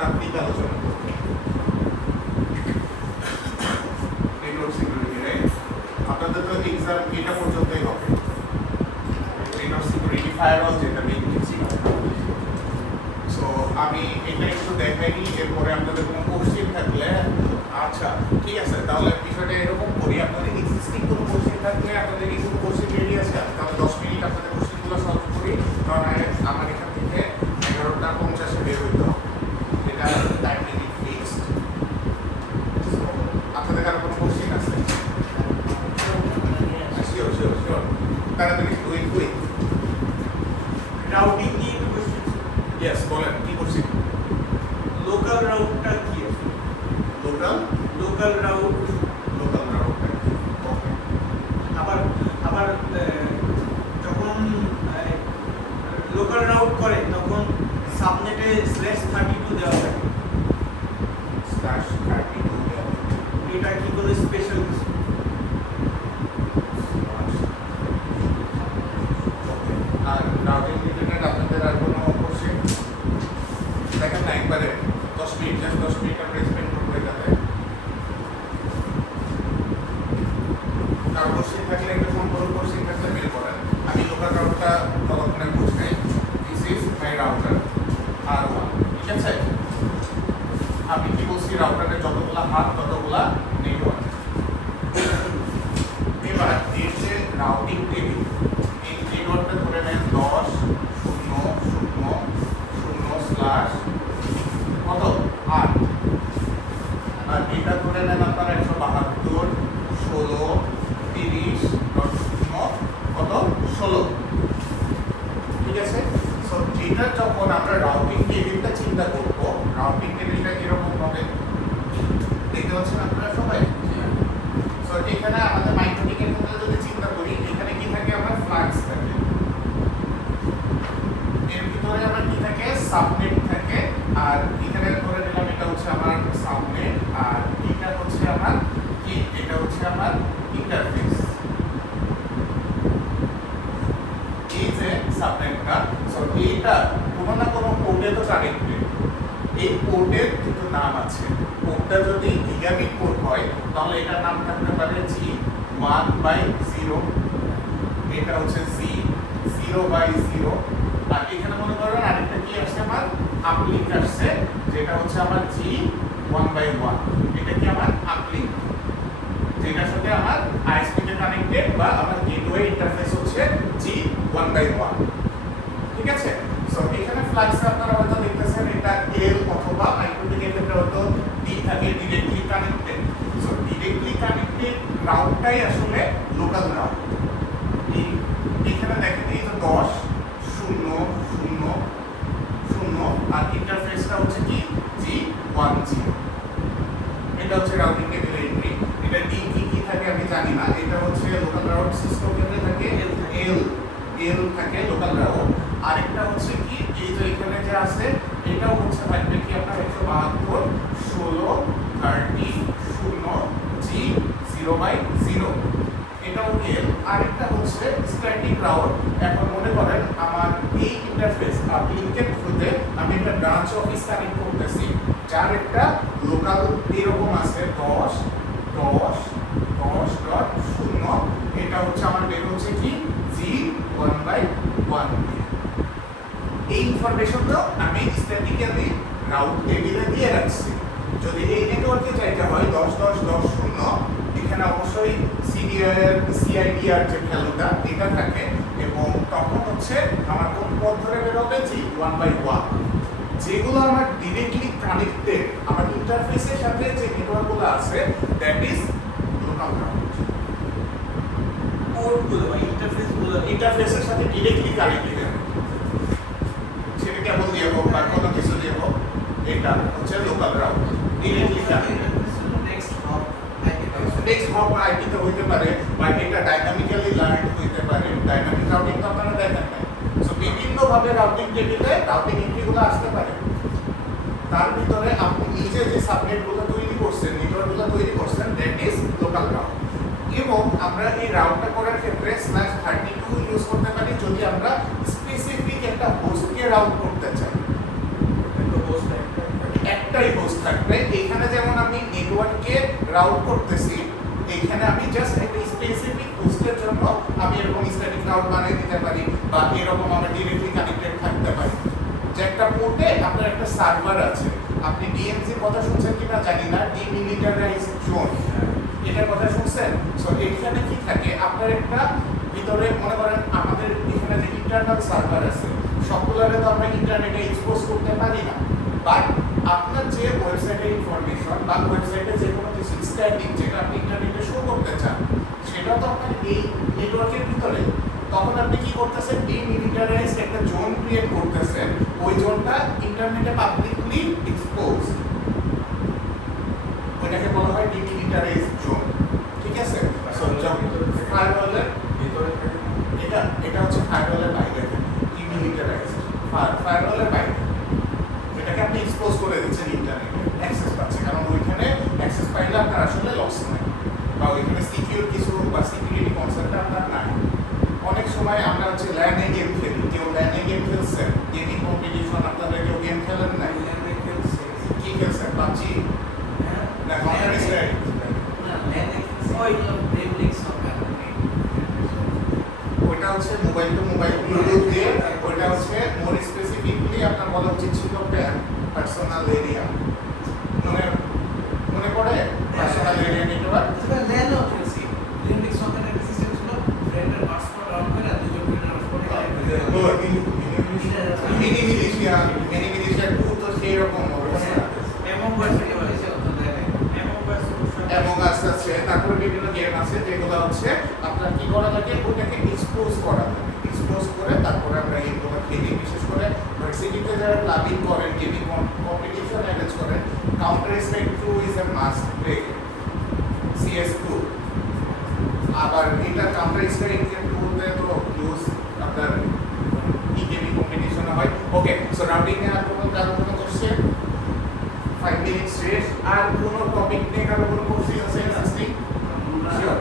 তাত্ত্বিক আলোচনা করব। নেটওয়ার্ক সিকিউরিটি রাইট, আপনাদের তো এক্সাম এটা পর্যন্তই হবে। নেটওয়ার্ক সিকিউরিটি ফায়ারওয়াল যেটা মেইন প্রিন্সিপাল। সো আমি এটা একটু দেখাইনি, এরপরে আপনাদের কোনো কোশ্চেন থাকলে আচ্ছা ঠিক আছে, তাহলে বিষয়টা এরকম করি, আপনাদের এক্সিস্টিং কোনো কোশ্চেন থাকলে আপনাদের এই কোনো কোশ্চেন রেডি আছে, তাহলে 10 মিনিট আপনাদের কোশ্চেনগুলো সলভ করি, কারণ আমার এখান থেকে 11:50 বের হইতে হবে, এটা টাইম লিমিট ফিক্সড। আপনাদের কারো কোনো কোশ্চেন আছে? শিওর শিওর শিওর, তাড়াতাড়ি কুইক কুইক। রাউটিং নিয়ে কোশ্চেন। ইয়েস বলেন, কি কোশ্চেন? লোকাল রাউটটা কি আছে? লোকাল লোকাল রাউট রাউটটা ওকে। আবার আবার যখন লোকাল রাউট করে তখন সাবনেটে /32 দেওয়া থাকে, /32 দেওয়া থাকে। এটা কি করে স্পেশাল কিছু? আর রাউটিং রিলেটেড আপনাদের আর কোনো কোশ্চেন? দেখেন না একবারে 10 মিনিট, জাস্ট 10 মিনিট আমরা স্পেন্ড করবো এটাতে। কারো কোশ্চেন থাকলে একটা ফোন করুন, কোশ্চেন থাকলে মেল করেন। আমি লোকাল রাউটটা ততক্ষণে বুঝাই। This is my router R1, ঠিক আছে? আমি কি বলছি, রাউটারের যতগুলা হাত ততগুলা নেটওয়ার্ক। এবার এর যে রাউটিং টেবিল, এই নেটওয়ার্কটা ধরে নেন 10.0.0.0/8, আর এটা ধরে নেন আপনারা 172.16.30.16, ঠিক আছে? সো এটা যখন আমরা রাউটিং টেবিলটা চিন্তা করব, রাউটিং টেবিলটা এরকম হবে, দেখতে পাচ্ছেন আপনারা সবাই? সো এখানে আমাদের মাইক্রোটিকের ক্ষেত্রে যদি চিন্তা করি, এখানে কি থাকে, আমার ফ্লাক্স থাকে, এর ভিতরে আমার কি থাকে, সাবনেট থাকে, আর এখানে ধরে নিলাম এটা হচ্ছে আমার সাবনেট, আর এটা হচ্ছে আমার কি, এটা হচ্ছে আমার ইন্টারফেস। এই যে সাবনেটটা, সো এইটা কোনো না কোনো পোর্টে তো কানেক্টেড। এই পোর্টের কিন্তু নাম আছে, পোর্টটা যদি গিগাবিট পোর্ট হয় তাহলে এটার নাম থাকতে পারে G1/0, এটা হচ্ছে G0/0, আর এখানে মনে করেন আরেকটা কি আসছে, আমার আপলিঙ্ক আসছে, যেটা হচ্ছে আমার G1/1, এটা কি আমার আপলিঙ্ক, যেটার সাথে আমার আইএসপি তে কানেক্টেড, বা আমার গেটওয়ে ইন্টারফেস হচ্ছে G1/1, ঠিক আছে? সো এখানে ফ্লাক্সে আপনারা হয়তো দেখতেছেন এটা L অথবা মাইক্রোটিকের ক্ষেত্রে হয়তো D থাকে, directly connected. So directly connected রাউটটাই আসলে লোকাল রাউট। এখানে দেখেন এই যে 10.0.0.0 আর ইন্টারফেসটা হচ্ছে কি G10, এটা হচ্ছে রাউটিং টেবিলের এন্ট্রি। এটা D কি থাকে আমি জানি না, এটা হচ্ছে লোকাল রাউট সিস্টেম ক্ষেত্রে থাকে L থাকে লোকাল রাউট। আরেকটা হচ্ছে কি, এই যে এখানে যে আছে এটাও হচ্ছে থাকবে কি আপনার 172.16.0.0/0, এটাও L। আরেকটা হচ্ছে স্ট্যাটিক রাউট। এখন মনে করেন আমার এই ইন্টারফেস আপলিঙ্কের থ্রুতে আমি একটা ব্রাঞ্চ অফিস কানেক্ট করতেছি, যার একটা লোকাল এরকম আছে 10.10.10.0, এটা হচ্ছে আমার বের হচ্ছে কি G1/1। এই ইনফরমেশনটা আমি স্ট্যাটিক্যালি রাউট টেবিলে দিয়ে রাখছি। যদি এই নেটওয়ার্কে যাইতে হয় 10.10.10, এখানে অবশ্যই CIDR যে ভ্যালুটা এটা থাকে, এবং তখন হচ্ছে আমার কোন পথ ধরে বেরোবে G1/1। যেগুলো আমার ডিরেক্টলি কানেক্টেড আমার ইন্টারফেসের সাথে, যে নেটওয়ার্কগুলো আছে, দ্যাট ইজ লোকাল রাউট। পোর্টগুলো বা ইন্টারফেসের সাথে ডিরেক্টলি কানেক্টেড, সেটা কেবল দিয়ে হোক বা কোনো কিছু দিয়ে হোক, এটা হচ্ছে local route, directly connected. Next hop IP তো হইতে পারে, বা এটা ডাইনামিক্যালি লার্ন হইতে পারে। ডাইনামিক রাউটিং তো আপনারা দেখেন নাই। সো বিভিন্নভাবে রাউটিং টেবিলে রাউটিং এন্ট্রিগুলো আসতে পারে। তার ভিতরে আপনি নিজে যে সাবনেটগুলো তৈরি করছেন, নেটওয়ার্কগুলো তৈরি করছেন, দ্যাট ইজ লোকাল রাউট। এবং আমরা এই রাউটটা করার ক্ষেত্রে /32 ইউজ করতে পারি যদি আমরা স্পেসিফিক একটা হোস্টকে রাউট করতে চাই। নেটওয়ার্ককে রাউট করতেছি, এইখানে আমি জাস্ট একটা স্পেসিফিক হোস্টের জন্য আমি এরকম স্ট্যাটিক রাউট বানিয়ে দিতে পারি বা এরকম আমরা ডিরেক্টলি কানেক্টেড থাকতে পারি। যে একটা পোর্টে আপনার একটা সার্ভার আছে, আপনি ডিএমসির কথা শুনছেন কিনা জানি না, ডিমিলিটারাইজড জোন, এটার কথা শুনছেন? সো এখানে কি থাকে, আপনার একটা ভিতরে মনে করেন আমাদের এখানে যে ইন্টারনাল সার্ভার আছে সবগুলোরে তো আমরা ইন্টারনেটে এক্সপোজ করতে পারি না, বাট আপনার যে ওয়েবসাইটের ইনফরমেশন বা ওয়েবসাইটে যে কোনো কিছু স্ট্যাটিক যেটা আপনি ইন্টারনেটে শো করতে চান সেটা তো আপনার এই নেটওয়ার্কের ভিতরে। তখন আপনি কি করতেছেন, ডিমিলিটারাইজড একটা জোন ক্রিয়েট করতেছেন, ওই জোনটা ইন্টারনেটে পাবলিকলি এক্সপোজ, ওইটাকে বলা হয় ডিমিলিটারাইজড জোন। ঠিক আছে? সো ফায়ারওয়ালের ভিতরে থাকে এটা হচ্ছে ফায়ারওয়ালের বাইরে, ডিমিলিটারাইজড ফায়ারওয়ালের বাইরে, এটাকে আপনি এক্সপোজ করে দিচ্ছেন, ইন্টারনেটে অ্যাক্সেস পাচ্ছে, কারণ ওইখানে অ্যাক্সেস পাইলে আপনার আসলে লস নাই বা ওইখানে সিকিউর কিছু বা সিকিউরিটি কনসেপ্টটা আপনার নাই। অনেক সময় আমরা হচ্ছে ল্যানে গেম খেলি, কেউ ল্যানে গেম খেলছেন, গেমিং কম্পিটিশন আপনারা কেউ গেম খেলেন নাই? কি খেলছেন? পাবজি না কাউন্টার স্ট্রাইক? ওইটা হচ্ছে মোবাইল টু মোবাইল ব্লুটুথ দিয়ে, ওইটা হচ্ছে মোর স্পেসিফিকলি আপনার বলা উচিত ছিল পার্সোনাল এরিয়া। মনে পড়ে পার্সোনাল এরিয়া নেটওয়ার্ক? মিনি মিলিশিয়া টু তো সেই রকম অবস্থা। এবং আস্তে আস্তে তারপরে বিভিন্ন গেম আছে যেগুলো হচ্ছে আপনার কি করা লাগে, ওটাকে এক্সপোজ করা লাগে, এক্সপোজ করে তারপরে আমরা এইগুলো খেলি। বিশেষ করে ভার্সিটিতে যারা ক্লাবিং করেন, গেমিং কম্পিটিশন অ্যারেঞ্জ করেন, counter strike 2 is a must play, CS2। আবার এটা কাউন্টার স্ট্রাইক 2 তে তো ক্লোজ আপনার ই গেমিং কম্পিটিশন হয়। ওকে, সো রাউটিং এ আর কোনো কোশ্চেন? 5 মিনিট শেষ। আর কোনো টপিক নিয়ে কারো কোনো কোশ্চেন আছে আজকে? হ্যাঁ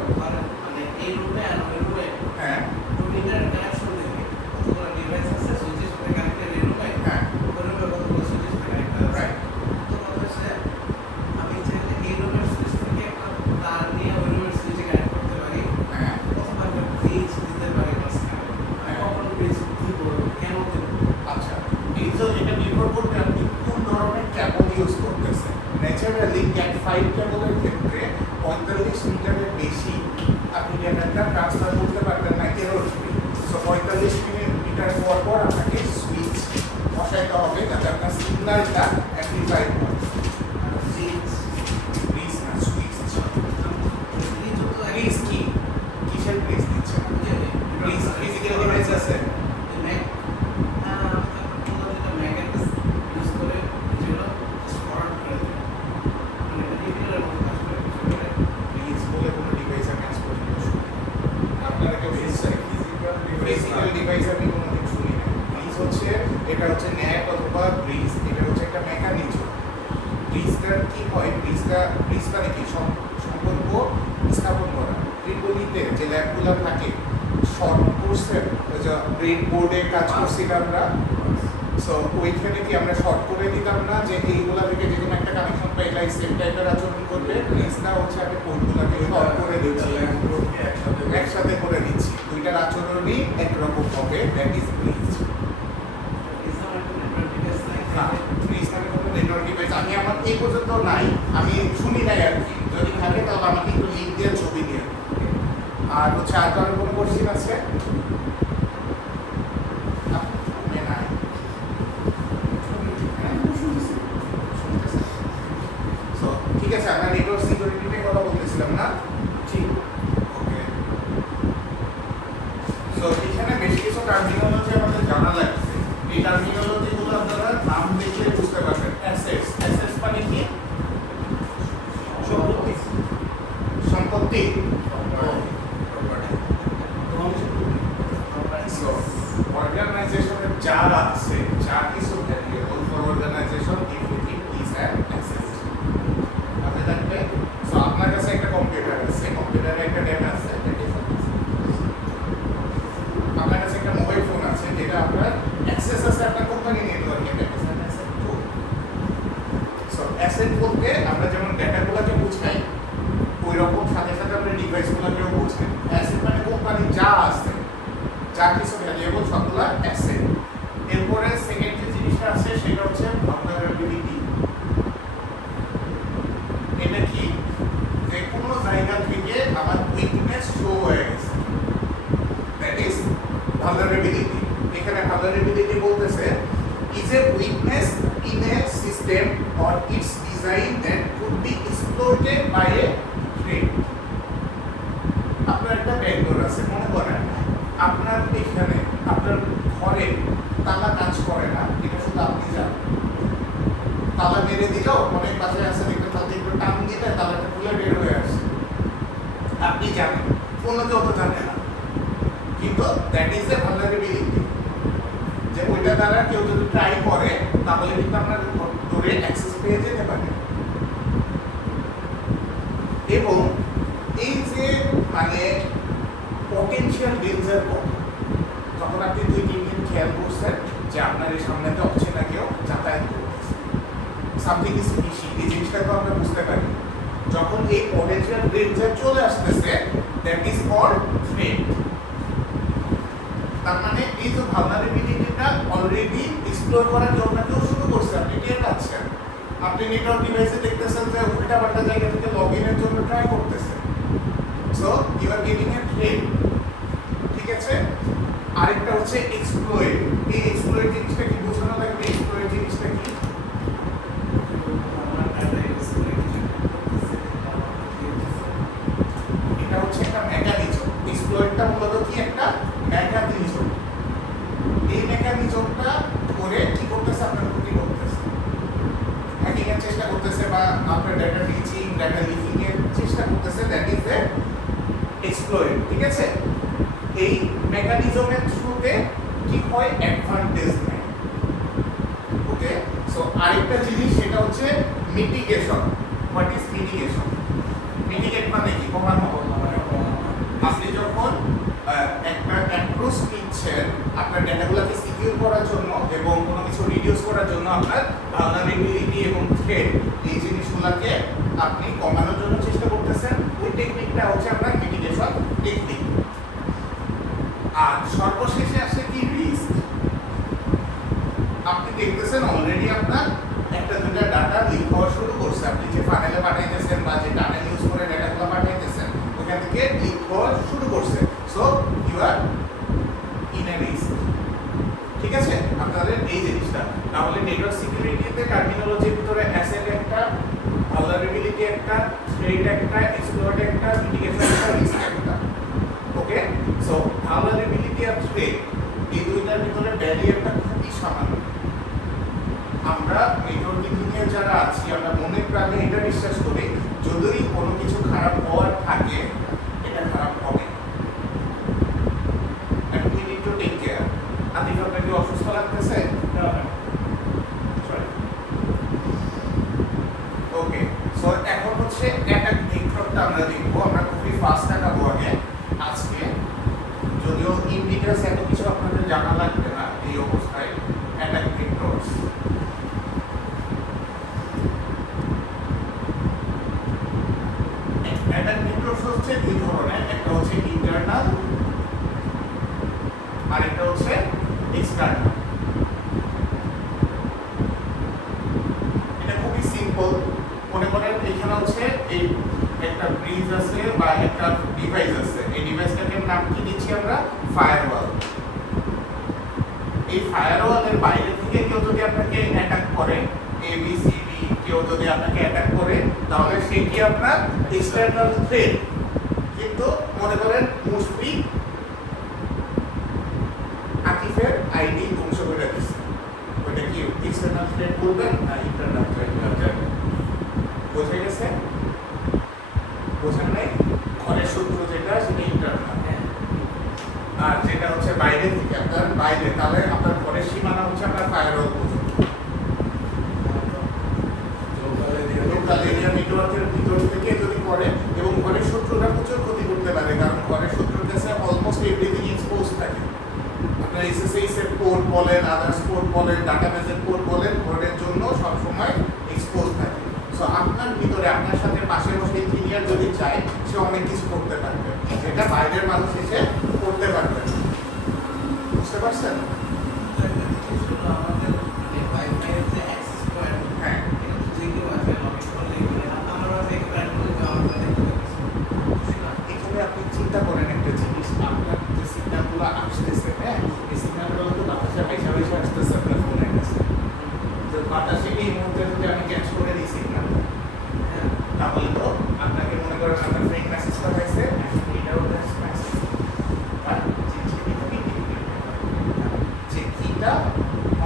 আচ্ছা, এই তো এটা নির্ভর করবে আপনি কোন ধরনের কেবল ইউজ করতেছেন। ন্যাচারালি ক্যাট 5 কেবলের ক্ষেত্রে 45 মিটারের বেশি আপনি ডেটাটা ট্রান্সফার করতে পারবেন না, এরর ফ্রি। সো 45 মিটার পর পর আপনাকে সুইচ বসাইতে হবে যাতে আপনার সিগন্যালটা অ্যাম্প্লিফাই হয়। প্লিজ না, সুইচ। প্লিজ কি কিসের প্লিজ দিচ্ছেন? প্লিজ ফিজিক্যাল ডিভাইস আছে? প্লিজ বলে কোনো ডিভাইস আমি আজ পর্যন্ত শুনি না। আপনারা কেউ ফিজিক্যাল ডিভাইস আমি কোনোদিন শুনি না। প্লিজ হচ্ছে এটা হচ্ছে ন্যাক অথবা ব্রিজ, এটা হচ্ছে একটা মেকানিজম। ব্রিজটার কি হয়, ব্রিজ মানে কি সম্পর্ক স্থাপন করা। ত্রিপলিতে যে ল্যাবগুলো থাকে শর্ট কোর্সের ওই যে ব্রেড বোর্ডে কাজ করছি না আমরা, সো ওইখানে কি আমরা শর্ট করে দিতাম না যে এইগুলা থেকে যে কোনো একটা কানেকশন পাইলে সেম টাইপের আচরণ করবে। ব্রিজটা হচ্ছে আমি পোর্টগুলোকে শর্ট করে দিচ্ছি, একসাথে করে দিচ্ছি, দুইটার আচরণই একরকম হবে, দ্যাট ইজ ব্রিজ। না, ব্রিজ নামে কোনো নেটওয়ার্ক ডিভাইস আমি আমার এই পর্যন্ত নাই, আমি শুনি নাই আর কি। যদি থাকে তাহলে আমাকে একটু লিঙ্ক দিয়ে ছবি দিয়ে। আর হচ্ছে আর কারোর কোনো কোশ্চেন আছে? ঠিক আছে, আমরা নেটওয়ার্ক সিকিউরিটি নিয়ে কথা বলতেছিলাম না? ঠিক, ওকে। সো এখানে বেশ কিছু টার্মিনোলজি আমাদের জানা লাগছে। এই টার্মিনোলজিগুলো আপনারা নাম দেখলে বুঝতে পারবেন। অ্যাসেটস, অ্যাসেটস মানে কি? সম্পত্তি। সম্পত্তি, অর্গানাইজেশনের যা আছে, যা কিছু valuable for organization, everything is an asset. আপনি থাকবে অ্যাসেট বলতে আমরা যেমন ডেটাগুলোকে বুঝাই ওই রকম সাথে সাথে আমরা ডিভাইসগুলোকেও বুঝাই। অ্যাসেট মানে কোম্পানি যা আছে, যা কিছু ভ্যালুয়েবল সবগুলো অ্যাসেট। এরপরে সেকেন্ড যে জিনিসটা আছে সেটা হচ্ছে ভালনারেবিলিটি। এটা কি, যে কোনো জায়গা থেকে আমার উইকনেস শো হয়ে গেছে, দ্যাট ইজ ভালনারেবিলিটি। এখানে ভালনারেবিলিটি বলতেছে is a weakness in a system or its design that could be exploited by a threat. আপনার একটা ব্যাংকর আছে, মনে করেন আপনার এখানে আপনার ঘরে তালা কাজ করে না, এটা শুধু আপনি জানেন। তালা মেরে দিলেও অনেক বাসায় আছে দেখবেন তাতে একটু টান দিলে তালাটা খুলে বের হয়ে আসে, আপনি জানেন, অন্য কেউ তো জানে না, কিন্তু দ্যাট ইজ এ ভালনারেবিলিটি। যে ওইটা দ্বারা কেউ যদি ট্রাই করে তাহলে কিন্তু আপনার দূরে অ্যাক্সেস পেয়ে যেতে পারে। এবং এই যে মানে পটেনশিয়াল ডেঞ্জার কত, তখন আপনি 2-3 দিন খেয়াল করছেন যে আপনার এই সামনেতে অচেনা কেউ যাতায়াত করতেছে, সামথিং ইজ ফিশি, এই জিনিসটা তো আমরা বুঝতে পারি। যখন এই পটেনশিয়াল ডেঞ্জার চলে আসতেছে, দ্যাট ইজ কল্ড থ্রেট। তার মানে এই যে ভালনারেবিলিটিটা অলরেডি এক্সপ্লোর করার জন্য কেউ শুরু করছে, আপনি টের পাচ্ছেন। আপনি নেটওয়ার্ক ডিভাইসে দেখতেছেন যে উল্টাপাল্টা জায়গা থেকে লগইনের জন্য ট্রাই করতেছে, so you are getting a threat. ঠিক আছে, আরেকটা হচ্ছে এক্সপ্লয়েট। এই এক্সপ্লয়েট জিনিসটা কি বোঝানো লাগবে? এক্সপ্লয়েট জিনিসটা কি? এটা হচ্ছে একটা মেকানিজম। এক্সপ্লয়েটটা মূলত কি একটা মেকানিজম। এই মেকানিজমটা করে কি করতেছে, আপনার ক্ষতি করতেছে, হ্যাকিং এর চেষ্টা করতেছে বা আপনার ডাটা লিচিং, ডাটা লিকিং এর চেষ্টা করতেছে, দ্যাট ইজ এ এক্সপ্লয়েট। ঠিক আছে, এই মেকানিজমের থ্রুতে কি হয়, অ্যাডভান্টেজ নেয়। ওকে, সো আরেকটা জিনিস সেটা হচ্ছে mitigation. What is mitigation? Mitigate মানে কি? কমানো। আপনি যখন একটা অ্যাপ্রোচ নিচ্ছেন আপনার ডেটাগুলোকে সিকিউর করার জন্য এবং কোনো কিছু রিডিউস করার জন্য, আপনার ভালনারেবিলিটি এবং থ্রেট এই জিনিসগুলোকে আপনি কমানোর জন্য চেষ্টা করতেছেন, ওই টেকনিকটা হচ্ছে আপনার মিটিগেশন টেকনিক। আর সর্বশেষে আসে কি, রিস্ক। আপনি দেখতেছেন অলরেডি আপনার একটা দুটা ডাটা লিক হওয়া শুরু করছে, আপনি যে ফানেলে পাঠাইতেছেন বা যে টানেল ইউজ করে ডাটাগুলো পাঠাইতেছেন ওখান থেকে লিক হওয়া শুরু করছে, so you are in a risk. ঠিক আছে, আপনাদের এই জিনিসটা। তাহলে নেটওয়ার্ক সিকিউরিটিতে টার্মিনোলজির ভিতরে অ্যাসেট একটা, ভালনারেবিলিটি একটা, থ্রেট একটা, এক্সপ্লয়েট একটা, মিটিগেশন একটা, রিস্ক একটা। ওকে, সো ভালনারেবিলিটি আর থ্রেট এই দুইটার ভিতরে ব্যারিয়ারটা খুবই সামান্য। আমরা নেটওয়ার্ক ইঞ্জিনিয়ার যারা আছি আমরা মনে প্রাণে এটা বিশ্বাস করি, যদি কোনো কিছু খারাপ হওয়ার থাকে এটা খারাপ হবে, and we need to take care. Adif, আপনার কি অসুস্থ লাগতেছে? ওকে, সো এখন হচ্ছে অ্যাটাক ভেক্টরটা আমরা দেখবো। আমরা খুবই ফাস্ট দেখাবো আগে আজকে, যদিও ইন ডিটেইলস এত কিছু আপনাদের জানা লাগবে না এই অবস্থায়। অ্যাটাক ভেক্টরস, অ্যাটাক ভেক্টরস হচ্ছে দুই ধরনের, একটা হচ্ছে ইন্টারনাল আর একটা হচ্ছে এক্সটার্নাল। এটা খুবই সিম্পল। মনে করেন এখানে হচ্ছে এই একটা ব্রিজ আছে বা একটা ডিভাইস আছে, এই ডিভাইসটাকে নাম কি দিচ্ছি আমরা, ফায়ারওয়াল। এই ফায়ারওয়ালের বাইরে থেকে কেউ যদি আপনাকে অ্যাটাক করে, এবিসিডি কেউ যদি আপনাকে অ্যাটাক করে, তাহলে সে কি আপনার এক্সটার্নাল থ্রেট। কিন্তু মনে করেন মুশফিক আকিফের আইডি ধ্বংস করে দিচ্ছে, ওইটা কি এক্সটার্নাল থ্রেট বলবেন না ইন্টারনাল থ্রেট বলবেন? বোঝা গেছে? বোঝেন নাই? ঘরের শত্রু যেটা সেটা ইন্টারনাল, আর যেটা হচ্ছে বাইরে থেকে আপনার বাইরে, তাহলে আপনার ঘরের সীমানা হচ্ছে আপনার ফায়ারওয়াল পর্যন্ত। লোকাল এরিয়া নেটওয়ার্কের ভিতর থেকে যদি করে, এবং ঘরের শত্রুরা প্রচুর ক্ষতি করতে পারে, কারণ ঘরের শত্রুর কাছে অলমোস্ট এভরিথিং এক্সপোজ থাকে। আপনার এসএসএইচ এর পোর্ট বলেন, আদার্স পোর্ট বলেন, ডাটাবেসের পোর্ট বলেন, ঘরের জন্য সবসময় এক্সপোজ থাকে। মানুষ এসে করতে পারবে। বুঝতে পারছেন? আমাদের মানে ওয়াইফাইয়ের যে অ্যাক্সেস পয়েন্ট, হ্যাঁ এটা তো যে কেউ আসলে লগ ইন করলে মানে আমার ওয়াইফাই পয়েন্ট করে দেওয়া আমরা দেখতে পাচ্ছি। এখানে আপনি চিন্তা করেন একটা জিনিস, আপনার যে সিগন্যালগুলো আসতেছে, হ্যাঁ এই সিগন্যালগুলো তো বাতাসে ভাইসা ভাইসা আসতেছে আপনার ফোনের কাছে। তো বাতাসে এই মুহূর্তে যদি আমি ক্যাচ করে দিই সিগন্যাল, হ্যাঁ, তাহলে তো আপনাকে মনে করেন আপনার ফ্রেন্ড মেসেজ পাঠাইছে, এটাও মেসেজ আর জিনিসটা কিন্তু যে কিটা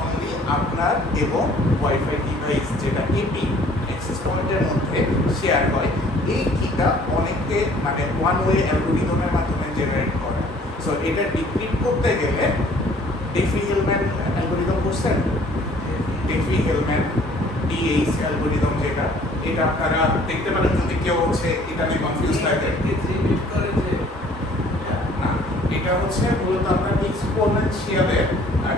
অনলি আপনার এবং ওয়াইফাই ডিভাইস যেটা এপি অ্যাক্সেস পয়েন্টের মধ্যে শেয়ার হয়, এই কিটা অনেকে মানে ওয়ান ওয়ে অ্যালগরিদমের মাধ্যমে জেনারেট করে। সো এটা ডিক্রিপ্ট করতে গেলে ডেফি হেলম্যান অ্যালগরিদম করছেন, ডেফি হেলম্যান ডিএইচ অ্যালগরিদম যেটা, এটা আপনারা দেখতে পারেন যদি কেউ হচ্ছে এটা নিয়ে কনফিউজ থাকে। যে বিট করে যে না, এটা হচ্ছে মূলত আপনার এক্সপোনেনশিয়ালের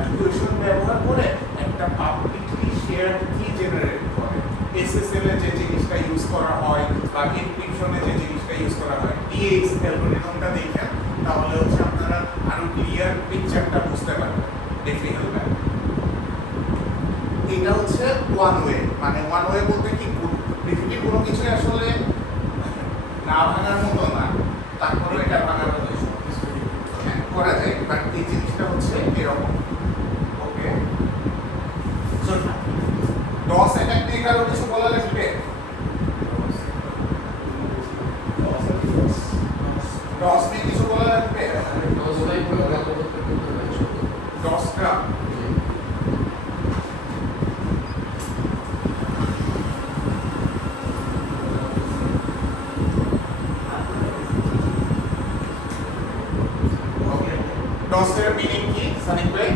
ইকুয়েশন ব্যবহার করে একটা পাবলিকলি শেয়ার্ড কি জেনারেট করে। এসএসএল এ যে জিনিসটা ইউজ করা হয় বা এনক্রিপশনে যে জিনিসটা ইউজ করা হয়, ডিএইচ অ্যালগরিদমটা দেখেন তাহলে হচ্ছে আপনারা আরো ক্লিয়ার পিকচারটা বুঝতে পারবেন। দেখি হেলবেন এটা হচ্ছে ওয়ান ওয়ে, মানে ওয়ান ওয়ে বলতে কি পৃথিবীর কোনো কিছু আসলে না ভাঙার মতো না, তারপরে এটা ভাঙার মতো হ্যাঁ করা যায়, বাট এই জিনিসটা হচ্ছে এরকম। ওকে, ডস অ্যাটাক নিয়ে কারো কিছু বলা লাগবে? ডস নিয়ে কিছু বলা লাগবে? ডসটা ডসের মিনিং কি সানিক ভাই?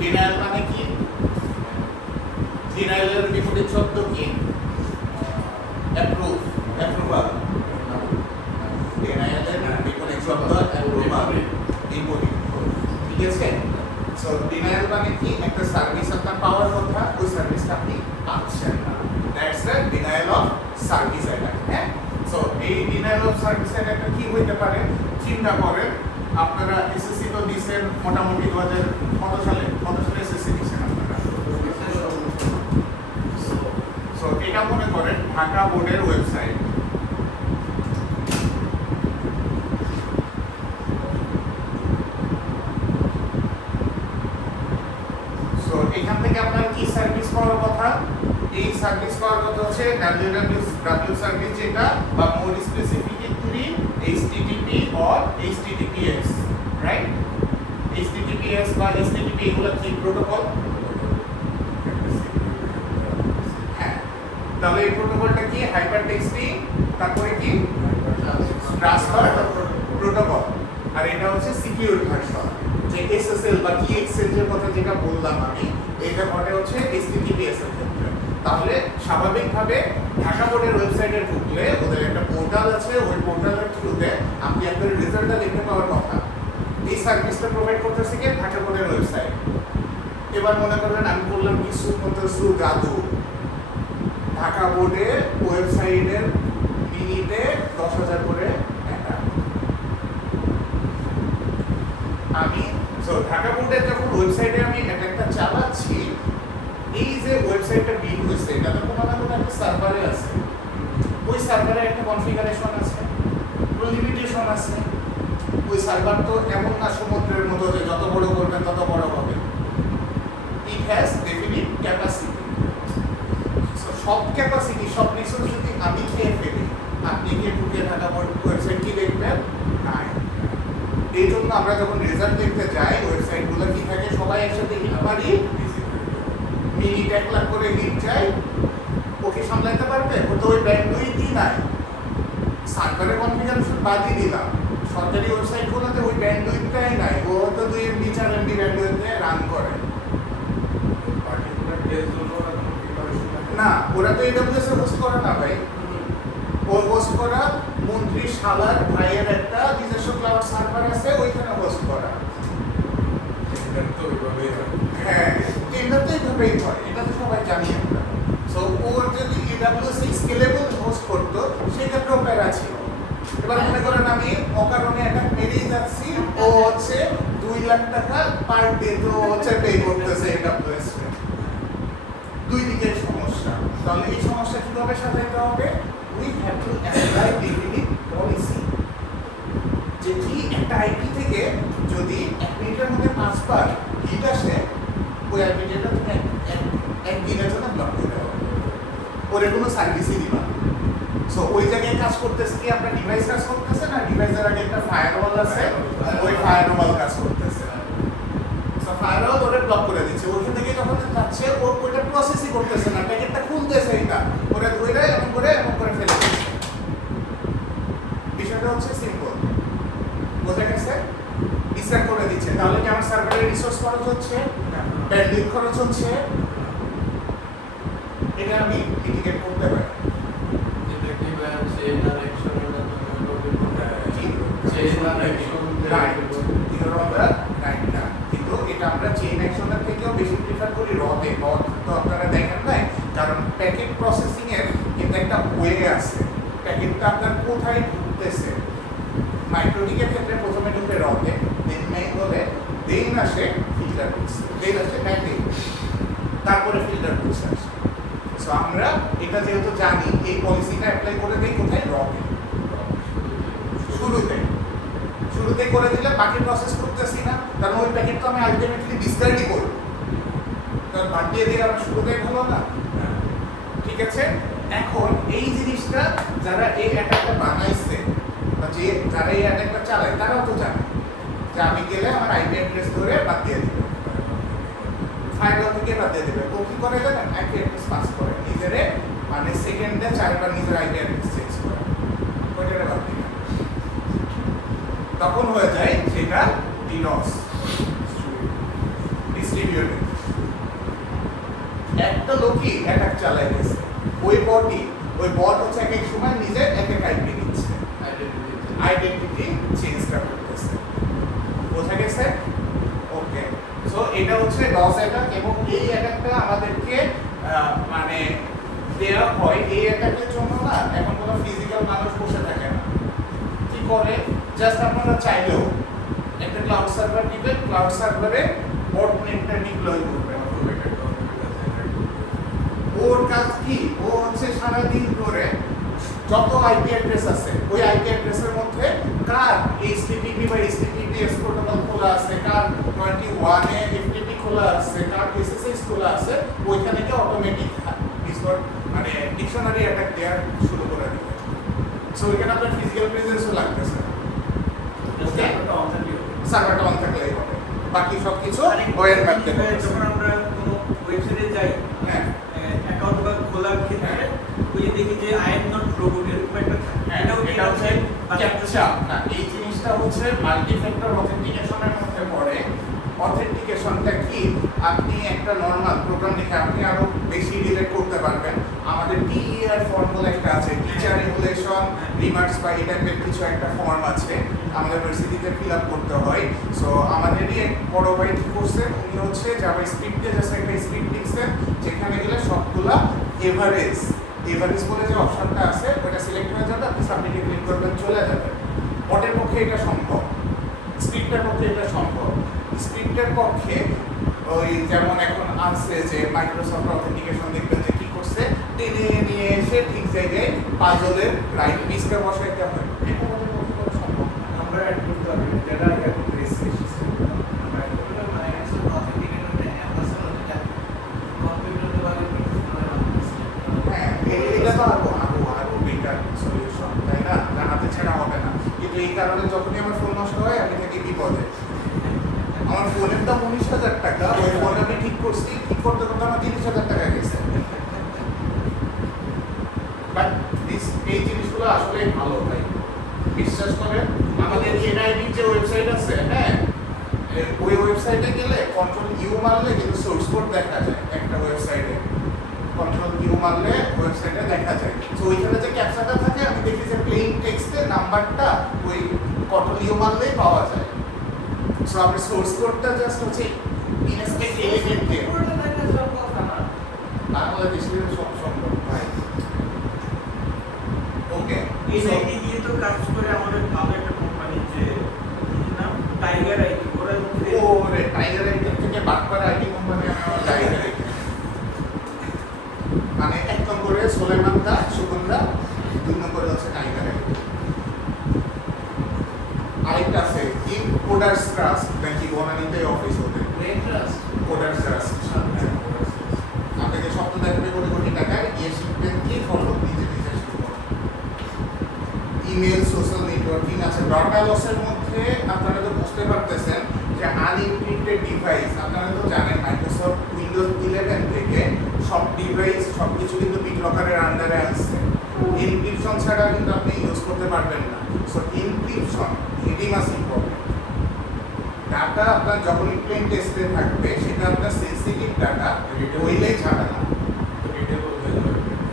ডিনায়াল মানে কি? ডিনায়ালের বিপরীত শব্দ কি? Approve, approval. ডিনায়ালের বিপরীত শব্দ অ্যাপ্রুভাল, বিপরীত। ঠিক আছে? সো ডিনায়াল মানে কি? একটা সার্ভিস আপনার পাওয়ার কথা, ওই সার্ভিসটা আপনি পাচ্ছেন না। That's the denial of service attack. হ্যাঁ, সো এই ডিনায়াল অফ সার্ভিস অ্যাটাকটা কি হইতে পারে? চিন্তা করেন আপনারা এসএসসি তো দিয়েছেন মোটামুটি 2000 কত সালে এসএসসি দিয়েছেন আপনারা? সো এটা মনে করেন ঢাকা বোর্ডের ওয়েবসাইট। সো এখান থেকে আপনার কি সার্ভিস পাওয়ার কথা? এই সার্ভিস পাওয়ার কথা হচ্ছে www সার্ভিস যেটা, বা more specifically HTTP or HTTPS, right? HTTPS বা HTTP এগুলো কি প্রোটোকল? হ্যাঁ, তাহলে এই প্রোটোকলটা কি? হাইপার টেক্সটিং, তারপরে কি ট্রান্সফার প্রোটোকল, আর এটা হচ্ছে সিকিউর ভার্সন। যে এসএসএল বা কি এক্সচেঞ্জের কথা যেটা বললাম আমি, এটা ঘটে হচ্ছে HTTPS এর ক্ষেত্রে। তাহলে স্বাভাবিকভাবে ঢাকা বোর্ডের ওয়েবসাইটে ঢুকলে ওদের একটা পোর্টাল আছে, ওই পোর্টালের থ্রুতে আপনি আপনার রেজাল্টটা দেখতে পাওয়ার কথা। এই সার্ভিসটা প্রোভাইড করতেছে কি? ঢাকা বোর্ডের ওয়েবসাইট। এবার মনে করবেন আমি বললাম কিছু করতেছু জাদু, ঢাকা বোর্ডের ওয়েবসাইটের মিনিটে 10,000 করে টাকা। আমি ঢাকা বোর্ডের যখন ওয়েবসাইটে আমি একটা চালাচ্ছি, এই যে ওয়েবসাইটটা বিল হয়েছে এটা তো কোনো না কোনো একটা সার্ভারে আছে, ওই সার্ভারে একটা কনফিগারেশন আছে, লিমিটেশন আছে। ওই সার্ভার তো এমন না সমুদ্রের মতো যে যত বড় করবেন তত বড় হবে। It has definite capacity. সব ক্যাপাসিটি, সব রিসোর্স যদি আমি খেয়ে ফেলি, আপনি কি ঢুকে ঢাকা বোর্ড ওয়েবসাইট কি দেখবেন? নাই। এই জন্য আমরা যখন রেজাল্ট দেখতে যাই, ওয়েবসাইটগুলো কি থাকে? সবাই একসাথে হিট মারি, মিনিট 1 লাখ করে হিট যায়। ওকে সামলাতে পারবে? ও তো ওই ব্যান্ডউইথই নাই। সার্ভারের কনফিগারেশন বাদই দিলাম, সরকারি ওয়েবসাইটগুলোতে ওই ব্যান্ডউইথটাই নাই। ও তো 2 MB 4 MB ব্যান্ডউইথে রান করে না। ওরা তো AWS এ হোস্ট করে না ভাই, ও হোস্ট করা মন্ত্রী শালার ভাইয়ের একটা নিজস্ব ক্লাউড সার্ভার আছে, ওইখানে হোস্ট করা। হ্যাঁ, এটা তো এইভাবেই হয়, এটা তো সবাই জানি আমরা। সো ওর যদি AWS স্কেলেবল হোস্ট করতো, সেক্ষেত্রেও প্যারা ছিল। এবার মনে করেন আমি অকারণে একটা মেরেই যাচ্ছি, ও হচ্ছে 2 লাখ টাকা পার ডে তো হচ্ছে পে করতেছে AWS কে। দুই দিকের সমস্যা। তাহলে এই সমস্যা কিভাবে সাজাইতে হবে? We have to apply definite policy. যে কি একটা আইপি থেকে যদি 1 মিনিটের মধ্যে 5 বার হিট আসে, ওই আইপিটা তুমি এক দিনের জন্য ব্লক করে দেওয়া, ওরে কোনো সার্ভিসই দিবা না। সো ওই জায়গায় কাজ করতেছে কি আপনার ডিভাইস কাজ করতেছে না, ডিভাইসের আগে একটা ফায়ারওয়াল আছে, ওই ফায়ারওয়াল কাজ করতেছে। সো ফায়ারওয়াল ওরে ব্লক করে দিচ্ছে, ওইখান থেকে যখন যাচ্ছে ও ওইটা প্রসেসই করতেছে না, প্যাকেটটা খুলতেছে, এটা ওরে ধরে এমন করে ফেলে দিচ্ছে। বিষয়টা হচ্ছে সিম্পল, বোঝা গেছে? ডিসট্রাক্ট করে দিচ্ছে। তাহলে কি আমার সার্ভারের রিসোর্স খরচ হচ্ছে, ব্যান্ডউইথ খরচ হচ্ছে, এটা আমি মিটিগেট করতে পারি। কিন্তু এটা আমরা চেইন অ্যাকশনের থেকেও বেশি প্রিফার করি রতে। তো আপনারা দেখেন নাই, কারণ প্যাকেট প্রসেসিং এর কিন্তু একটা ওয়ে আছে, প্যাকেটটা আপনার কোথায় ঢুকতেছে। মাইক্রোটিকের ক্ষেত্রে প্রথমে ঢুকে রতে, দেন মেইন হলে, দেন আসে ফিল্টার বুকস, দেন আসে ব্যান্ডিং, তারপরে ফিল্টার বুকস আসে। সো আমরা এটা যেহেতু জানি, এই পলিসিটা অ্যাপ্লাই করে দিই কোথায়? রতে, শুরুতে করে দিলে বাকি প্রসেস করতেছি না, কারণ ওই প্যাকেট তো আমি আলটিমেটলি ডিসকার্ডই করব, কারণ বাদ দিয়ে দিলে আমার শুরুতেই ভালো না। ঠিক আছে? এখন এই জিনিসটা যারা এই অ্যাটাকটা বানাইছে বা যারা এই অ্যাটাকটা চালায়, তারাও তো জানে যে আমি গেলে আমার আইপি অ্যাড্রেস ধরে বাদ দিয়ে দিবে, ফায়ারওয়াল থেকে বাদ দিয়ে দিবে। ও কি করে জানেন? আইপি অ্যাড্রেস পাস করে নিজেরে, মানে সেকেন্ডে 4 বার নিজের আইপি অ্যাড্রেস চেঞ্জ করে, ওইটারে বাদ দিবে। তখন হয়ে যায় সেটা ডিডস, ডিস্ট্রিবিউটেড। একটা লোকই অ্যাটাক চালাইতেছে, ওই বট হচ্ছে এক এক সময় নিজের এক এক আইপি নিচ্ছে, আইডেন্টিটি চেঞ্জটা করতেছে। বোঝা গেছে? ওকে। সো এটা হচ্ছে ডস অ্যাটাক, এবং এই অ্যাটাকটা আমাদেরকে মানে দেওয়া হয়। এই অ্যাটাকের জন্য না এখন কোনো ফিজিক্যাল মানুষ বসে থাকে না। কি করে? জাস্ট আপনারা চাইলেও একটা ক্লাউড সার্ভার দিবেন, ক্লাউড সার্ভারে বটনেটটা ডিপ্লয় করবেন। ওর কাজ কি? ও হচ্ছে সারাদিন ধরে যত আইপি অ্যাড্রেস আছে, ওই আইপি অ্যাড্রেসের মধ্যে কার HTTP বা HTTPS প্রোটোকল খোলা আছে, কার 21 এ FTP খোলা আছে, কার SSH খোলা আছে, ওইখানে কি অটোমেটিক মানে ডিকশনারি অ্যাটাক দেওয়ার শুরু করে দিবে। সো ওইখানে আপনার ফিজিক্যাল প্রেজেন্সও লাগতেছে না, সার্ভারটা অন থাকলেই হবে, বাকি সব কিছু ওয়ের ম্যাপতে হবে। যখন আমরা কোনো ওয়েবসাইটে যাই, হ্যাঁ, অ্যাকাউন্ট বা খোলার ক্ষেত্রে ওই যে দেখি যে আই এম নট রোবট এরকম একটা এটা হচ্ছে ক্যাপচা না, এই জিনিসটা হচ্ছে মাল্টি ফ্যাক্টর অথেন্টিকেশনের মধ্যে পড়ে। অথেন্টিকেশনটা কি? আপনি একটা নরমাল প্রোগ্রাম লিখে আপনি আরো বেশি রিলেট করতে পারবেন। আমাদের TER ফর্মুলা একটা আছে, টিচার রেগুলেশন রিমার্কস বা এই টাইপের কিছু একটা ফর্ম আছে, আমাদের ইউনিভার্সিটিতে ফিল আপ করতে হয়। সো আমাদেরই এক বড় ভাই কি করছেন, উনি হচ্ছে জাভাস্ক্রিপ্টে জাস্ট একটা স্ক্রিপ্ট লিখছেন, যেখানে গেলে সবগুলা এভারেজ বলে যে অপশনটা আছে, ওটা সিলেক্ট হয়ে যাবে, আপনি সাবমিটে ক্লিক করবেন, চলে যাবে। বটের পক্ষে এটা সম্ভব, স্ক্রিপ্টের পক্ষে এটা সম্ভব। স্ক্রিপ্টের পক্ষে ওই যেমন এখন আসছে যে মাইক্রোসফট অথেন্টিকেশন, দেখবেন যে কি করছে, টেনে নিয়ে এসে ঠিক জায়গায় পাজলের রাইট পিসটা বসাইতে হয়। এটা ওদের পক্ষে করা সম্ভব না। আমরা অ্যাড করতে হবে যেটা এখন রেসে এসেছে, আমরা অ্যাড করতে হবে। মানে আসলে অথেন্টিকেটরটা এত আসলে যেটা কম্পিউটারে ভালো হ্যাঁ, এটা তো আরো বেটার সলিউশন, তাই না? হাতে ছেড়া হবে না। কিন্তু এই কারণে যখনই আমার ফোন নষ্ট হয়, আমি থাকি বিপদে। আমার ফোনের দাম 19,000 টাকা, ওই ফোন আমি ঠিক করছি, ঠিক করতে করতে আমার 30,000 টাকা গেছে। বাট এই জিনিসগুলো আসলে ভালো ভাই, বিশ্বাস করেন। আমাদের এনআইডি যে ওয়েবসাইট আছে, হ্যাঁ, ওই ওয়েবসাইটে গেলে Ctrl+U মারলে কিন্তু সোর্স কোড দেখা যায়। একটা ওয়েবসাইটে Ctrl+U মারলে ওয়েবসাইটে দেখা যায়। তো ওইখানে যে ক্যাপচাটা থাকে, আমি দেখি যে প্লেন টেক্সটে নাম্বারটা ওই Ctrl+U মারলেই পাওয়া যায়। সো আপনি সোর্স কোডটা জাস্ট হচ্ছে ইনস্পেক্ট এলিমেন্ট দিয়ে পুরোটা দেখা সব কথা না। বাংলাদেশের সব সম্ভব ভাই। ওকে, এই লাইনে গিয়ে তো কাজ করে আমাদের ভালো একটা কোম্পানি মানে 1 নম্বরে সুলাইমান দা সুগন্ধা, 2 নম্বরে হচ্ছে নায়িকা রায়। আরেকটা আছে কি কোডার্স ট্রাস্ট নাকি বনানীতে অফিস হতে ব্রেন ট্রাস্ট কোডার্স ট্রাস্ট। আপনাকে শব্দ দেখাবে কোটি কোটি টাকার গিয়ে শিখবেন কি ফলো নিজে নিজে শিখবেন। ইমেল সোশ্যাল নেটওয়ার্কিং আছে। ডটালসের মধ্যে আপনারা তো বুঝতে পারতেছেন যে আনএনক্রিপ্টেড ডিভাইস, আপনারা তো জানেন মাইক্রোসফট উইন্ডোজ 11 থেকে সব ডিভাইস সবকিছু কিন্তু বিটলকারের আন্ডারে আসছে। এনক্রিপশন ছাড়া কিন্তু আপনি ইউজ করতে পারবেন না। So encryption very much important. Data আপনার যখন প্লেন টেস্টে থাকবে সেটা আপনার সেনসিটিভ ডাটা হইলেই ঝামেলা,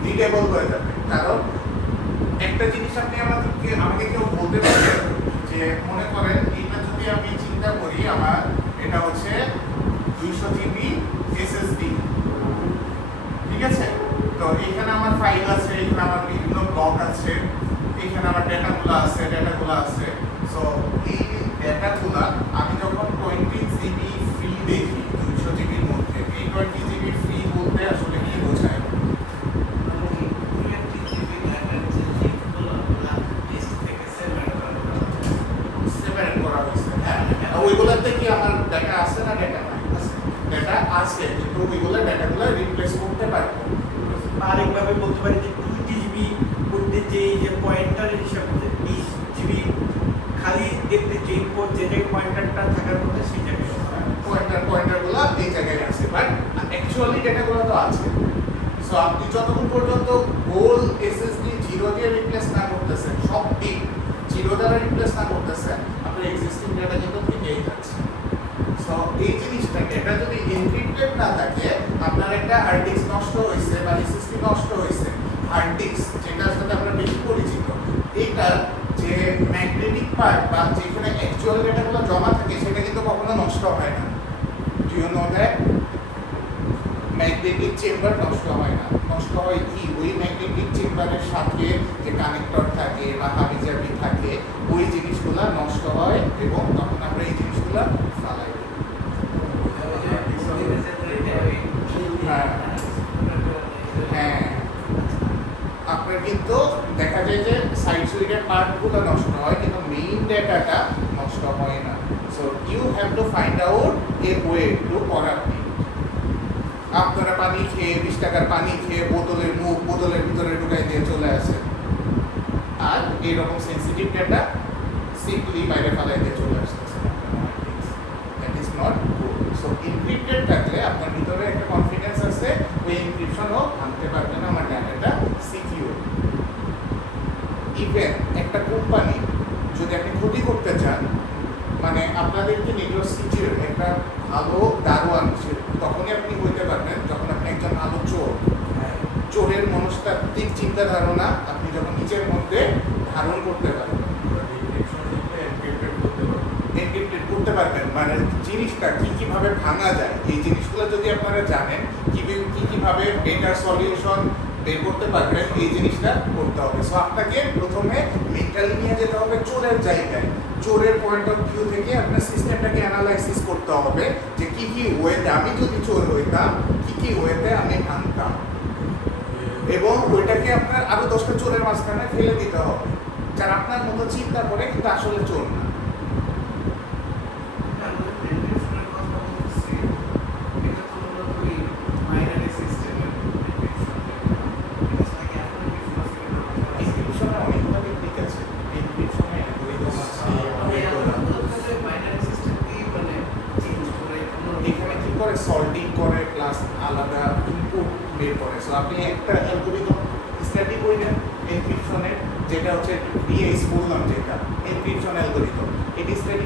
রিডেবল হয়ে যাবে। কারণ একটা জিনিস আপনি আমাকে কেউ বলতে পারবেন যে মনে করেন এটা যদি আমি চিন্তা করি আমার এটা হচ্ছে 200 জিবি এসএসডি, ঠিক আছে? তো এখানে আমার ফাইল আছে, এখানে আমার বিভিন্ন ব্লক আছে, এখানে আমার ডেটাগুলো আছে। সো এই ডেটাগুলো আমি যখন 20 জিবি ফ্রি দেখি 200 জিবির মধ্যে, এই 20 জিবি ফ্রি বলতে আসলে কি বোঝায়? সেপারেট করা হয়েছে। হ্যাঁ, ওইগুলোতে কি আমার ডাটা আছে না ডাটা নাই? ডাটা আছে, কিন্তু ওইগুলো ডাটাগুলো রিপ্লেস করতে পারবো। আরেকভাবে বলতে পারি যে 20 জিবি করতে যে পয়েন্টার হিসাব করে 20 জিবি খালি দেখতে যে পয়েন্টারটা থাকার কথা সেই জায়গায় পয়েন্টারগুলো এই জায়গায় আছে, বাট অ্যাকচুয়ালি ডেটাগুলো তো আছে। সো আপনি যতক্ষণ পর্যন্ত হোল এসএসডি 0 দিয়ে রিপ্লেস না করতেছেন, সব বিট 0 দ্বারা রিপ্লেস না করতেছেন, আপনার এক্সিস্টিং ডেটা কিন্তু থেকেই যাচ্ছে। সো এই জিনিসটা ডেটা যদি এনক্রিপ্টেড না থাকে, আপনার একটা হার্ড ডিস্ক নষ্ট হয়েছে বা এসএসডি নষ্ট হয়েছে, হার্ড ডিস্ক যেটার সাথে আমরা বেশি পরিচিত, এটা যে ম্যাগনেটিক পার্ট বা যেখানে অ্যাকচুয়াল ডেটাগুলো জমা থাকে সেটা কিন্তু কখনো নষ্ট হয় না। Do you know that? Magnetic chamber নষ্ট হয় না। নষ্ট হয় কি? ওই ম্যাগনেটিক চেম্বারের সাথে যে কানেক্টর থাকে বা হাবিজাবি থাকে, ওই জিনিসগুলো নষ্ট হয় এবং তখন আমরা এই জিনিসগুলো ফালাই দিই। হ্যাঁ, আপনার কিন্তু দেখা যায় যে সাইড সুইডের পার্টগুলো নষ্ট হয় কিন্তু মেইন ডেটাটা নষ্ট হয় না। So you have to find out a way to করার। আপনারা পানি খেয়ে 20 টাকার পানি খেয়ে বোতলের ভিতরে ঢুকাই দিয়ে চলে আসে, আর এইরকম সেন্সিটিভ ডেটা সিম্পলি বাইরে ফালাই দিয়ে চলে আসতেছে। That is not good. So encrypted থাকলে আপনার ভিতরে একটা কনফিডেন্স আছে, ওই এনক্রিপশনও ভাঙতে পারবে না, আমার ডাটাটা সিকিউর। ইভেন একটা কোম্পানি যদি আপনি ক্ষতি করতে চান, মানে আপনাদেরকে নিউরোসিটির একটা ভালো দারোয়ান তখনই আপনি হইতে পারবেন যখন আপনি একজন ভালো চোর। চোরের মনস্তাত্ত্বিক চিন্তা ধারণা আপনি যখন নিজের মধ্যে ধারণ করতে পারবেন, এনক্রিপ্টেড করতে পারবেন, মানে জিনিসটা কিভাবে ভাঙা যায় এই জিনিসগুলো যদি আপনারা জানেন, কিভাবে বেটার সলিউশন বের করতে পারবেন, এই জিনিসটা করতে হবে। সো আপনাকে প্রথমে মেন্টালি নিয়ে যেতে হবে চোরের জায়গায়, চোরের পয়েন্ট অফ ভিউ থেকে আপনার সিস্টেমটাকে অ্যানালাইসিস করতে হবে যে কি ওয়েতে আমি যদি চোর হইতাম, কি ওয়েতে আমি ভাঙতাম, এবং ওইটাকে আপনার আরো 10টা চোরের মাঝখানে ফেলে দিতে হবে যারা আপনার মতো চিন্তা করে কিন্তু আসলে চোর না। সল্টিং করে প্লাস আলাদা ইনপুট বের করে। সো আপনি একটা অ্যালগরিদম স্টাডি করলেন এনক্রিপশনের, যেটা হচ্ছে ডিএস বললাম, যেটা এনক্রিপশন অ্যালগরিদম, এটি স্টাডি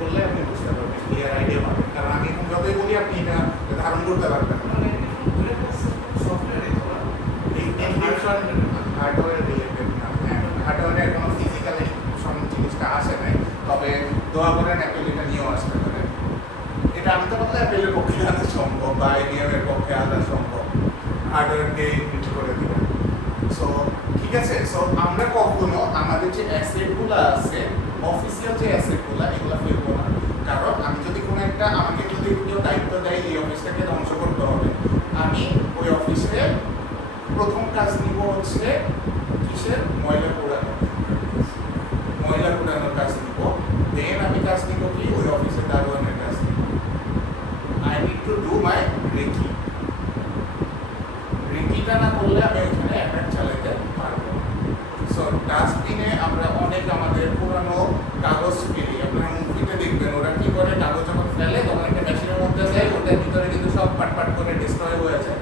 করলে আপনি বুঝতে পারবেন, ক্লিয়ার আইডিয়া পাবেন। কারণ আমি এখন যতই বলি আপনি এটা ধারণ করতে পারবেন না। এই এনক্রিপশন হার্ডওয়্যার রিলেটেড না, হার্ডওয়্যারের কোনো ফিজিক্যাল এনক্রিপশন জিনিসটা আসে নাই, তবে দোয়া করেন অ্যাপেল এটা নিয়েও আসতে পারে। এটা আমি তো বলতে অ্যাপেলের পক্ষে আনা সম্ভব বা আইবিএমের পক্ষে আনা সম্ভব, হার্ডওয়্যারকে ইনক্রিপ্ট করে দিবেন। সো ঠিক আছে। সো আমরা কখনো আমাদের যে অ্যাসেটগুলো আছে, অফিসিয়াল যে অ্যাসেটগুলো, এগুলো ফেলবো না। কারণ আমি যদি কোনো একটা, আমাকে যদি কেউ দায়িত্ব দেয় এই অফিসটাকে ধ্বংস করতে হবে, আমি ওই অফিসে প্রথম কাজ নিব হচ্ছে কিসের ময়লা পোড়ানোর কাজ নিব। দেন আমি কাজ নিব কি ওই অফিসে দারোয়ানের কাজ নিব। I need to do my রেকিটা না করলে আমি ওইখানে অ্যাটাক চালাতে পারবো। সো ডাস্টবিনে আমরা অনেক আমাদের পুরানো কাগজ ফেলি। আপনারা মুভিতে দেখবেন ওরা কি করে, কাগজ যখন ফেলে তখন একটা মেশিনের মধ্যে যায়, ওটার ভিতরে কিন্তু সব পাট করে ডিস্ট্রয় হয়ে যায়।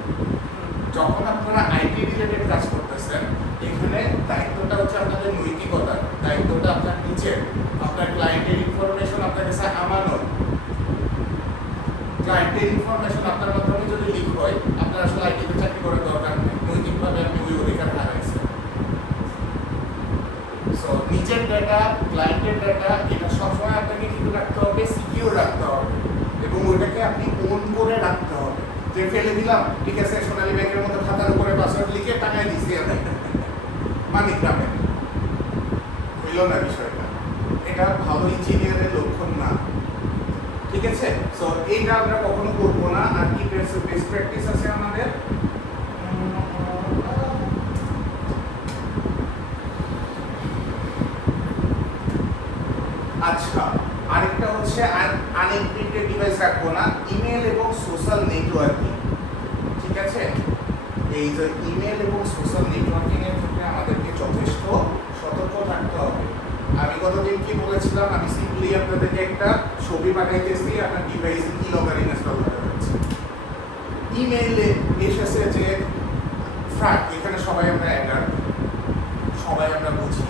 যখন আপনারা আইটি রিলেটেড কাজ করতেছেন, এখানে দায়িত্বটা হচ্ছে আপনাদের নৈতিকতার দায়িত্বটা আপনার নিচের, আপনার ক্লায়েন্টের ইনফরমেশন আপনার কাছে আমানত। ক্লায়েন্টের ইনফরমেশন আপনার মাধ্যমে যদি লিক হয়, আপনার আসলে আইটিতে চাকরি করার দরকার নেই, নৈতিকভাবে আপনি ওই অধিকার হারাইছেন। সো নিজের ডাটা, ক্লায়েন্টের ডাটা, এটা সবসময় আপনাকে কিন্তু রাখতে হবে, সিকিউর রাখতে হবে এবং ওইটাকে আপনি ওন করে রাখতে হবে। যে ফেলে দিলাম, ঠিক আছে, সোনালী ব্যাংকের মতো খাতার উপরে পাসওয়ার্ড লিখে টাকায় দিচ্ছি আমি মানিকগ্রামে, হইল না বিষয়টা। এটা ভালো ইঞ্জিনিয়ারের লক্ষণ না, ঠিক আছে। সো এইটা আমরা কখনো করবো না। আর কি বেস্ট প্র্যাকটিস আছে আমাদের, আচ্ছা আরেকটা হচ্ছে আনএনক্রিপ্টেড ডিভাইস রাখবো না, ইমেল এবং সোশ্যাল নেটওয়ার্কিং, ঠিক আছে। এই যে ইমেল এবং সোশ্যাল নেটওয়ার্কিং এর ক্ষেত্রে আমাদেরকে যথেষ্ট সতর্ক থাকতে হবে। আমি গতদিন কি বলেছিলাম, আমি সিম্পলি আপনাদেরকে একটা ছবি পাঠাইতেছি, আপনার ডিভাইসে কি লগইন ইনস্টল করা হয়েছে। ইমেইলে এসেছে যে ফ্রাক, এখানে সবাই আমরা অ্যাডাল্ট, সবাই আমরা বুঝি,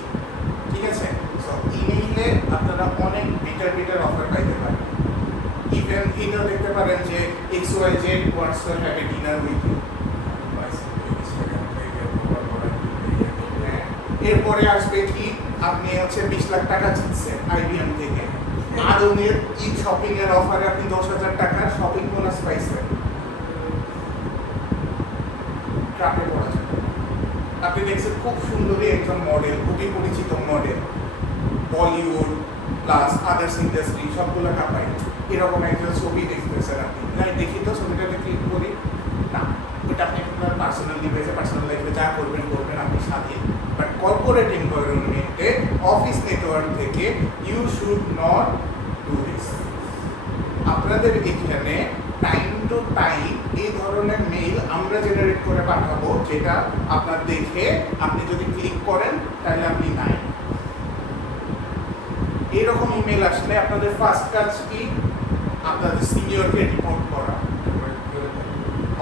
ঠিক আছে। সো ইমেইলে আপনারা অনেক বেটার অফার পাইতে পারেন। ইভেন এটাও দেখতে পারেন যে XYZ wants to have a dinner with you. এরপরে আসবে কি, আপনি হচ্ছে 20 লাখ টাকা জিতছেন IBM থেকে, আরনের শপিং এর অফারে আপনি 10,000 টাকার শপিং বোনাস পাইছেন। ট্রাপে পড়া যাবে। আপনি দেখছেন খুব সুন্দরী একজন মডেল, খুবই পরিচিত model, Bollywood plus others industry সবগুলো কাঁপায়, এরকম একজন ছবি দেখতেছেন আপনি। দেখি তো ছবিটাতে ক্লিক করি না, ওটা আপনি আপনার পার্সোনাল ডিভাইসে, পার্সোনাল লাইফে যা করবেন আপনি স্বাধীন। বাট কর্পোরেট এনভায়রনমেন্টে, অফিস নেটওয়ার্ক থেকে you should not do this. আপনাদের এখানে টাইম টু টাইম এই ধরনের মেইল আমরা জেনারেট করে পাঠাবো, যেটা আপনার দেখে আপনি যদি ক্লিক করেন তাহলে আপনি নাই। এরকম ইমেল আসলে আপনাদের ফার্স্ট কাজ কি, আপনাদের সিনিয়রকে রিপোর্ট করা,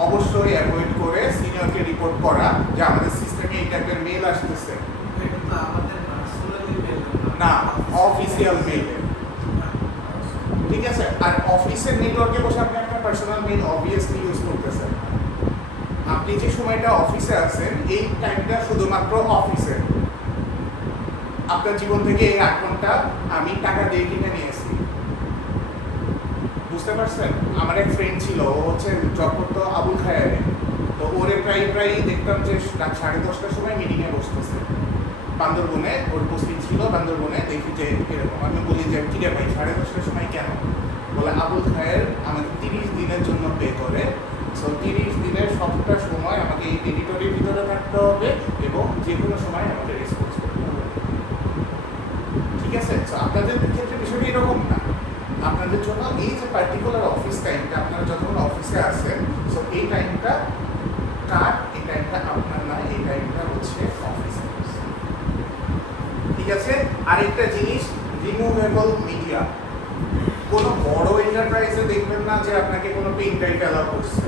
অবশ্যই অ্যাভয়েড করে সিনিয়রকে রিপোর্ট করা যে আমাদের সিস্টেমে এই টাইপের মেল আসতেছে। এটা তো আমাদের পার্সোনাল ইমেল না, অফিসিয়াল মেল, ঠিক আছে। আর অফিসের নেটওয়ার্কে বসে আপনি আপনার পার্সোনাল মেল অবভিয়াসলি ইউজ করতেছেন। আপনি যে সময়টা অফিসে আছেন, এই টাইমটা শুধুমাত্র অফিসে। আপনার জীবন থেকে এই 8 ঘন্টা আমি টাকা দিয়ে কিনে নিয়েছি, বুঝতে পারছেন। আমার এক ফ্রেন্ড ছিল, ও হচ্ছে জব করতো আবুল খায়ারে, তো ওরে প্রায় দেখতাম যে রাত 10:30টার সময় মিটিংয়ে বসতেছে বান্দরবনে, ওর পোস্টিং ছিল বান্দরবনে। দেখি যে এরকম, আমি বলি যে ঠিক আছে ভাই 10:30টার সময় কেন? বলে আবুল খায়ের আমাকে 30 দিনের জন্য পে করে, সো 30 দিনের সবটা সময় আমাকে এই টেরিটরির ভিতরে থাকতে হবে এবং যে কোনো সময় আমাকে রেসপন্স করতে হবে, ঠিক আছে। সো আপনাদের ক্ষেত্রে বিষয়টা এরকম না। আপনাদের জন্য এই যে পার্টিকুলার অফিস টাইমটা, আপনারা যতক্ষণ অফিসে আসেন, সো এই টাইমটা কার, এই টাইমটা আপনার না, এই টাইমটা হচ্ছে অফিসে, ঠিক আছে। আরেকটা জিনিস, রিমুভেবল মিডিয়া। কোনো বড় এন্টারপ্রাইজে দেখবেন না যে আপনাকে কোনো পেন ড্রাইভ অ্যালাউ করছে।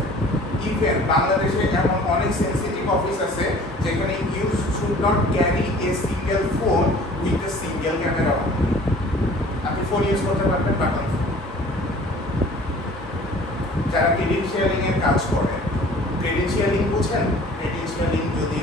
ইভেন বাংলাদেশে এমন অনেক সেন্সিটিভ অফিস আছে যেখানে you should not carry a single phone with a single camera. আপনি ফোন ইউজ করতে পারবেন বাটন ফোন। যারা ক্রেডেনশিয়ালিং এর কাজ করে, ক্রেডেনশিয়ালিং বুঝেন? ক্রেডেনশিয়ালিং যদি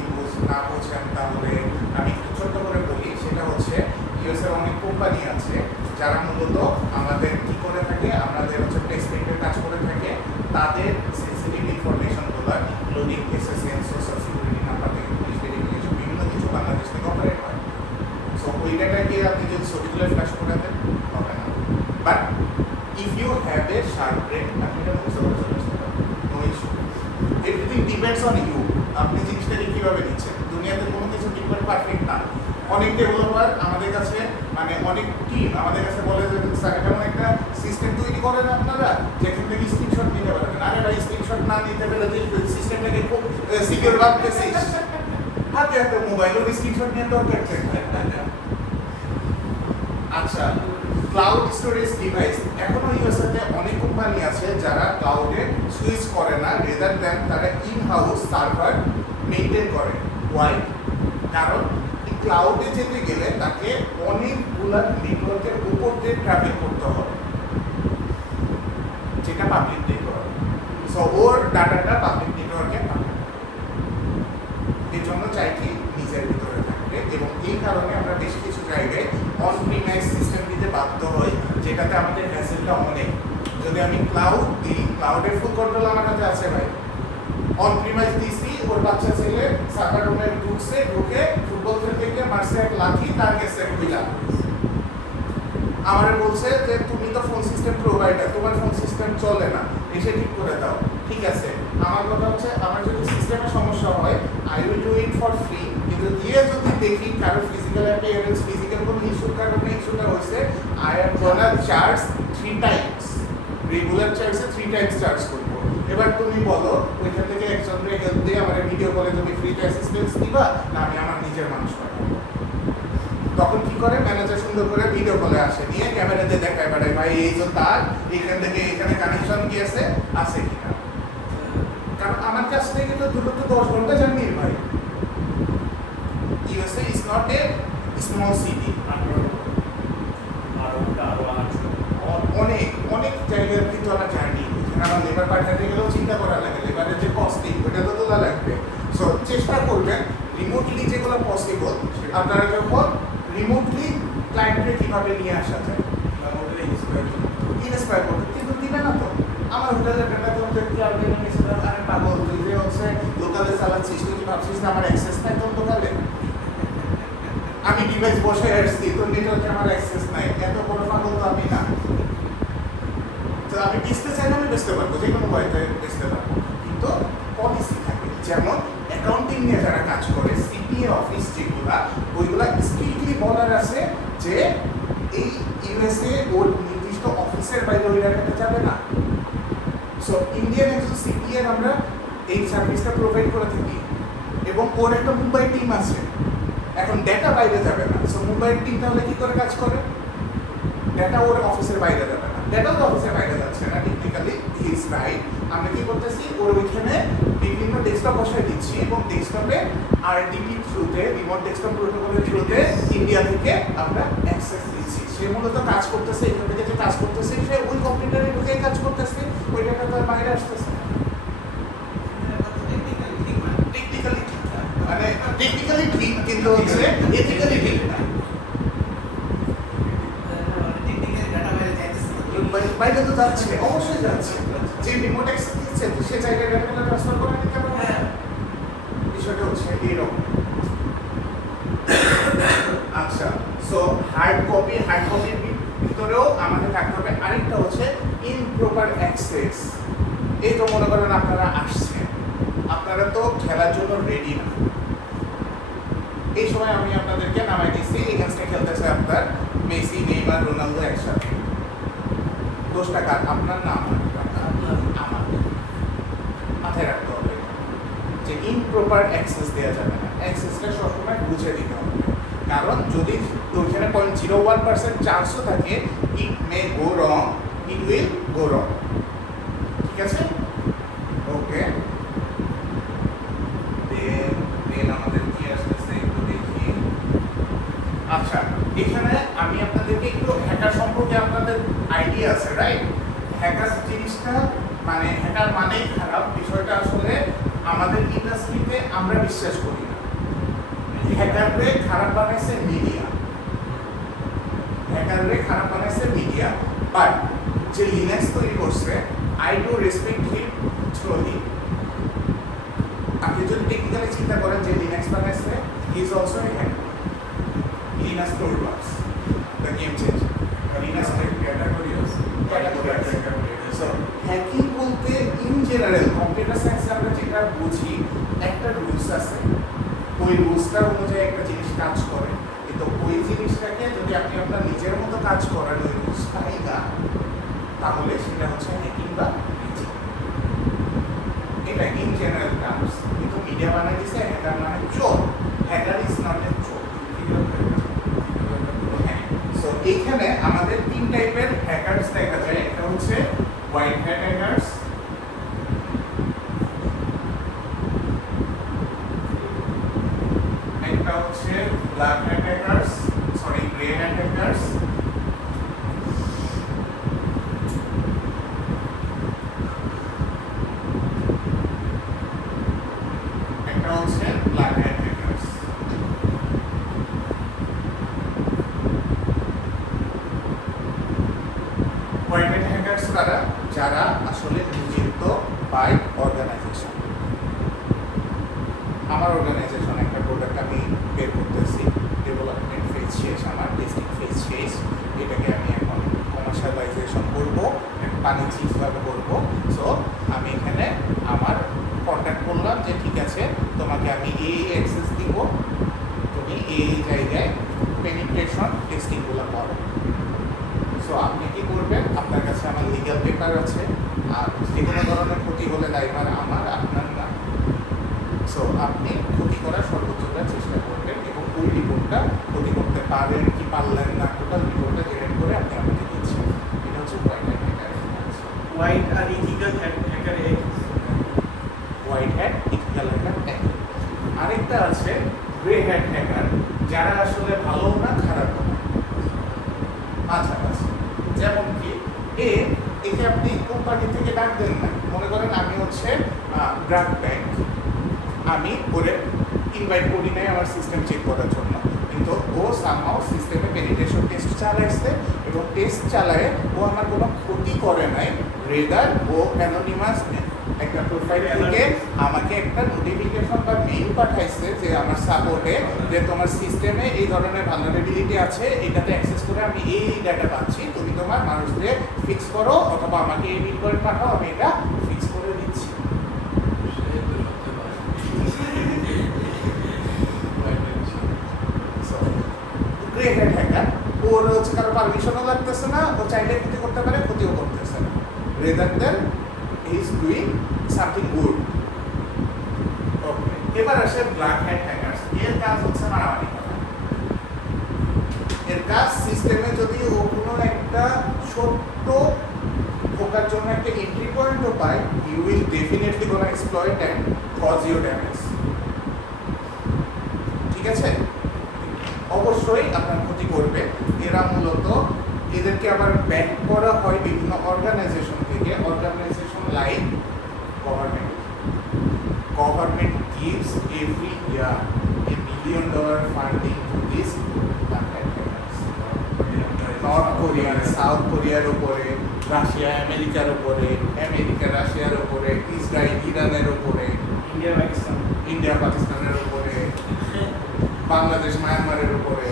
না বোঝেন তাহলে আমি একটু ছোট্ট করে বলি। সেটা হচ্ছে ইউএস এর অনেক কোম্পানি আছে যারা মূলত আমাদের কি করে থাকে, আমাদের হচ্ছে প্লেসমেন্টের কাজ করে থাকে। তাদের সেন্সিটিভ ইনফরমেশনগুলো including SSN, social security number থেকে পুলিশ ভেরিফিকেশন, বিভিন্ন কিছু বাংলাদেশ থেকে অপারেট হয়। সো ওই ডাটাকে আপনি যদি ছবিগুলো ফ্ল্যাশ করে দেন হবে না। But if you have a sharp brain, আপনি এটা মুছে চলে আসতে পারেন, নো ইস্যু। পারফেক্ট না। অনেক ডেভেলপার আমাদের কাছে মানে অনেক টিম আমাদের কাছে বলে যে স্যার এমন একটা সিস্টেম তৈরি করেন আপনারা যেখান থেকে স্ক্রিনশট নিতে পারবেন। আরে ভাই স্ক্রিনশট না নিতে পেলে সিস্টেমটাকে খুব সিকিউর ভাবতেছিস, হাতে হাতে মোবাইলের স্ক্রিনশট নিয়ে দরকার নেই। আচ্ছা, ক্লাউড স্টোরেজ ডিভাইস এখনো ইউএসএতে অনেক কোম্পানি আছে যারা ক্লাউডে সুইচ করে না, রেদার দ্যান তারা ইন হাউস সার্ভার মেইনটেইন করে। ওয়াই? কারণ ক্লাউডে যেতে গেলে তাকে অনেকগুলা নেটওয়ার্কের উপর দিয়ে ট্রাভেল করতে হবে, যেটা পাবলিক নেটওয়ার্ক। সো ওর ডাটাটা পাবলিক নেটওয়ার্কে পাবে, এর জন্য চাই কি নিজের ভিতরে থাকবে। এবং এই কারণে আমরা বেশ কিছু জায়গায় অন প্রিমাইস সিস্টেম দিতে বাধ্য হই, যেটাতে আমাদের হ্যাসেলটা অনেক। যদি আমি ক্লাউড দিই, ক্লাউডের ফুল কন্ট্রোল আমার হাতে আছে ভাই। অন প্রিমাইস দিছি, ওর বাচ্চা ছেলে সার্ভার রুমে ঢুকে ফুটবল খেলতে গিয়ে মারছে এক লাঠি, তার গেছে খুইলা। আমারে বলছে যে তুমি তো ফোন সিস্টেম প্রোভাইডার, তোমার ফোন সিস্টেম চলে না, এসে ঠিক করে দাও। ঠিক আছে, আমার কথা হচ্ছে আমার যদি সিস্টেমের সমস্যা হয় I will do it for free, কিন্তু দিয়ে যদি দেখি কারো ফিজিক্যাল অ্যাপিয়ারেন্স ফিজিক্যাল কোনো ইস্যুর কারণে ইস্যুটা হয়েছে, I am gonna charge 3 Times, regular চার্জে 3 টাইমস চার্জ করবো। এবার তুমি বলো ওইখান থেকে একজনকে হেল্প দিয়ে আমার ভিডিও কলে তুমি ফ্রিতে অ্যাসিস্ট্যান্স দিবা না আমি আমার নিজের মানুষ পাঠাবো? তখন কি করে ম্যানেজার সুন্দর করে ভিডিও কলে আসে, নিয়ে ক্যামেরাতে দেখায় বেড়ায় ভাই এই যে তার এখান থেকে এখানে কানেকশন গিয়েছে আছে কিনা। কারণ আমার কাছ থেকে তো দূরত্ব 10 ঘন্টা জার্নি ভাই। USA is not a small city, অনেক অনেক জায়গার কিন্তু আমার জার্নি। আমার লেবার পাঠাতে গেলেও চিন্তা করা লাগে, লেবারের যে কস্টিং ওটা তো তোলা লাগবে। সো চেষ্টা করবেন রিমোটলি যেগুলো পসিবল আপনারা যখন রিমোটলি ক্লায়েন্টকে কীভাবে নিয়ে আসা যায় ইন্সপায়ার করতে, কিন্তু দিবে না তো। আমার হোটেলের ডাটা তোমাদের কি আর গেছিলাম, আরে পাগল তুই যে হচ্ছে লোকালে চালাচ্ছিস, তুই কি ভাবছিস না আমার অ্যাক্সেস নাই তোর লোকালে? আমি ডিভাইস বসে আসছি, তোর নেটওয়ার্কে আমার অ্যাক্সেস নাই, এত বড় পাগল তো আমি না। তো আমি বেচতে চাইলে আমি বেচতে পারবো, যে কোনো বইতে বেচতে পারবো, কিন্তু পলিসি থাকে। যেমন অ্যাকাউন্টিং নিয়ে যারা কাজ করে সিপিএ অফিস যেগুলা, ওইগুলা স্ট্রিক্টলি বলার আছে যে এই ইউএসএ ওর নির্দিষ্ট অফিসের বাইরে ওই ডাটাটা যাবে না। সো ইন্ডিয়ান একজন সিপিএ আমরা এই সার্ভিসটা প্রোভাইড করে থাকি, এবং ওর একটা মুম্বাই টিম আছে। এখন ডেটা বাইরে যাবে না, সো মুম্বাইয়ের টিম তাহলে কি করে কাজ করে? ডেটা ওর অফিসের বাইরে যাবে না, ডেটাও তো অফিসের বাইরে যাচ্ছে না। Technically he is right. আমরা কি করতেছি, ওর ওইখানে বিভিন্ন ডেস্কটপ বসায় দিচ্ছি, এবং ডেস্কটপে আরডিপি থ্রুতে, রিমোট ডেস্কটপ প্রোটোকলের থ্রুতে ইন্ডিয়া থেকে আমরা অ্যাক্সেস দিচ্ছি। সে মূলত কাজ করতেছে, এখান থেকে যে কাজ করতেছে সে ওই কম্পিউটারে ঢুকে কাজ করতেছে, ওই ডাটা তার বাইরে আসতেছে না। টেকনিক্যালি ঠিক, মানে টেকনিক্যালি ঠিক, কিন্তু হচ্ছে এথিক্যালি ঠিক না। বাইরে তো যাচ্ছে, অবশ্যই যাচ্ছে। যে রিমোট অ্যাক্সেস দিচ্ছে সে জায়গায় ডাটাগুলো ট্রান্সফার করে নিতে পারবে। বিষয়টা হচ্ছে এইরকম। আচ্ছা, সো হার্ড কপির ভিতরেও আমাদের থাকতে হবে। আরেকটা হচ্ছে ইমপ্রপার অ্যাক্সেস। এই তো মনে করেন আপনারা আসছেন, আপনারা তো খেলার জন্য রেডি না। এই সময় আমি আপনাদেরকে নামাই দিচ্ছি, এই ম্যাচটা খেলতেছে আপনার মেসি, নেইমার, রোনালদো একসাথে। দোষটা কার? আপনার না আমার? আমার। মাথায় রাখতে হবে যে ইমপ্রপার অ্যাক্সেস দেওয়া যাবে না, অ্যাক্সেসটা সবসময় বুঝে দিতে হবে। কারণ যদি ওইখানে 0.01% চান্সও থাকে, ইট মে গো রং, ইট উইল গো রং। ঠিক আছে? ওকে, দেন আমাদের কি আসতেছে একটু দেখি। আচ্ছা, এখানে আমি আপনাদেরকে একটু হ্যাকার সম্পর্কে আপনাদের আইডিয়া আছে, রাইট? হ্যাকার জিনিসটা মানে হ্যাকার মানেই খারাপ, বিষয়টা আসলে আমাদের ইন্ডাস্ট্রিতে আমরা বিশ্বাস করি না। হ্যাকাররে খারাপ বানাইছে মিডিয়া, হ্যাকাররে খারাপ বানাইছে মিডিয়া। বাট যে লিনাক্স তৈরি করছে, I do respect him thoroughly. আপনি যদি টেকনিক্যালি চিন্তা করেন যে লিনাক্স বানাইছে, he is also a hacker. Linux toolbox, the game changer. Linux category আছে, সো হ্যাকিং বলতে ইন জেনারেল কম্পিউটার সায়েন্সে আমরা যেটা বুঝি, একটা রুলস আছে, ওই ওই রুলসটার অনুযায়ী একটা জিনিস কাজ করে, কিন্তু ওই জিনিসটাকে যদি আপনি আপনার নিজের মতো কাজ করেন ওই রুলসটাই না, তাহলে সেটা হচ্ছে হ্যাকিং বা ব্রিচিং। এটা ইন জেনারেল টার্মস, কিন্তু মিডিয়া বানাই দিছে হ্যাকার মানে চোর। হ্যাকার ইজ নট এ চোর। হ্যাঁ, সো এইখানে আমাদের 3 টাইপের হ্যাকারস দেখা যায়। একটা হচ্ছে হোয়াইট হ্যাট হ্যাকারস, একটা হচ্ছে black hat hackers, sorry grey hat hackers, একটা হচ্ছে black hat hackers. White hat hackers কারা? যারা আসলে নিযুক্ত বাই অর্গানাইজেশন। আমার অর্গানাইজেশন একটা প্রোডাক্ট আমি বের করতেছি, ডেভেলপমেন্ট ফেজ শেষ, আমার টেস্টিং ফেজ শেষ, এটাকে আমি এখন কমার্শিয়ালাইজেশন করবো, বাণিজ্যিকভাবে করবো। সো আমি এখানে আমার কন্ট্যাক্ট করলাম যে ঠিক আছে তোমাকে আমি এই অ্যাক্সেস দিব, তুমি এই জায়গায় পেনিট্রেশন টেস্টিংগুলো করো। সো আপনি কি করবেন? আপনার কাছে আমার লিগ্যাল পেপার আছে, আর যে কোনো ধরনের ক্ষতি হলে দায়ভার আমার, আপনার না। সো আপনি ক্ষতি করার সর্বোচ্চটা চেষ্টা করবেন এবং ওই রিপোর্টটা ক্ষতি করতে পারেন কি পারলেন না, টোটাল রিপোর্টটা জেনারেট করে আপনি আমাকে দিচ্ছেন। এটা হচ্ছে হোয়াইট হ্যাট হ্যাকার। হোয়াইট আর ethical hacker white hat ethical hacker এক। আরেকটা আছে গ্রে হ্যাট হ্যাকার, যারা আসলে ভালো না খারাপও না, মাঝামাঝি। যেমন কি একে আপনি কোম্পানি থেকে ডাক দেন না, মনে করেন আমি হচ্ছে ব্র্যাক ব্যাংক, আমি ওরে ইনভাইট করি নাই আমার সিস্টেম চেক করার জন্য, কিন্তু ও সামহাও সিস্টেমে পেনিট্রেশন টেস্ট চালাইছে এবং টেস্ট চালায় ও আমার কোনো ক্ষতি করে নাই, রেদার ও অ্যানোনিমাস একটা প্রোফাইল থেকে আমাকে একটা নোটিফিকেশন বা মেইল পাঠাইছে যে আমার সাপোর্টে যে তোমার সিস্টেমে এই ধরনের ভালনারেবিলিটি আছে, এটাতে অ্যাক্সেস করে আমি এই ডাটা পাচ্ছি, তুমি তোমার মানুষদের ফিক্স করো অথবা আমাকে এই বিল করে পাঠাও, আমি এটা ফিক্স করে দিচ্ছি। গ্রে হ্যাট হ্যাকার, ওর হচ্ছে কারো পারমিশনও লাগতেছে না, ও চাইলে ক্ষতি করতে পারে, ক্ষতিও করতেছে না, rather then he is doing something good. Okay, এবার আসে ব্ল্যাক হ্যাট হ্যাকার্স। এর কাজ হচ্ছে মারামারি করা। এর কাজ সিস্টেমে যদি ও কোনো একটা ছোট্ট ঢোকার জন্য একটা এন্ট্রি পয়েন্টও পায়, you will definitely gonna exploit and cause you damage. ঠিক আছে, অবশ্যই আপনার ক্ষতি করবে। এরা মূলত এদেরকে আবার ব্যাক করা হয় বিভিন্ন অর্গানাইজেশন থেকে, organization like government. Government gives every year $1 million funding to this North Korea, South কোরিয়ার উপরে, রাশিয়া আমেরিকার উপরে, আমেরিকা রাশিয়ার উপরে, ইসরায়েল ইরানের উপরে, ইন্ডিয়া পাকিস্তানের উপরে, বাংলাদেশ মায়ানমারের উপরে।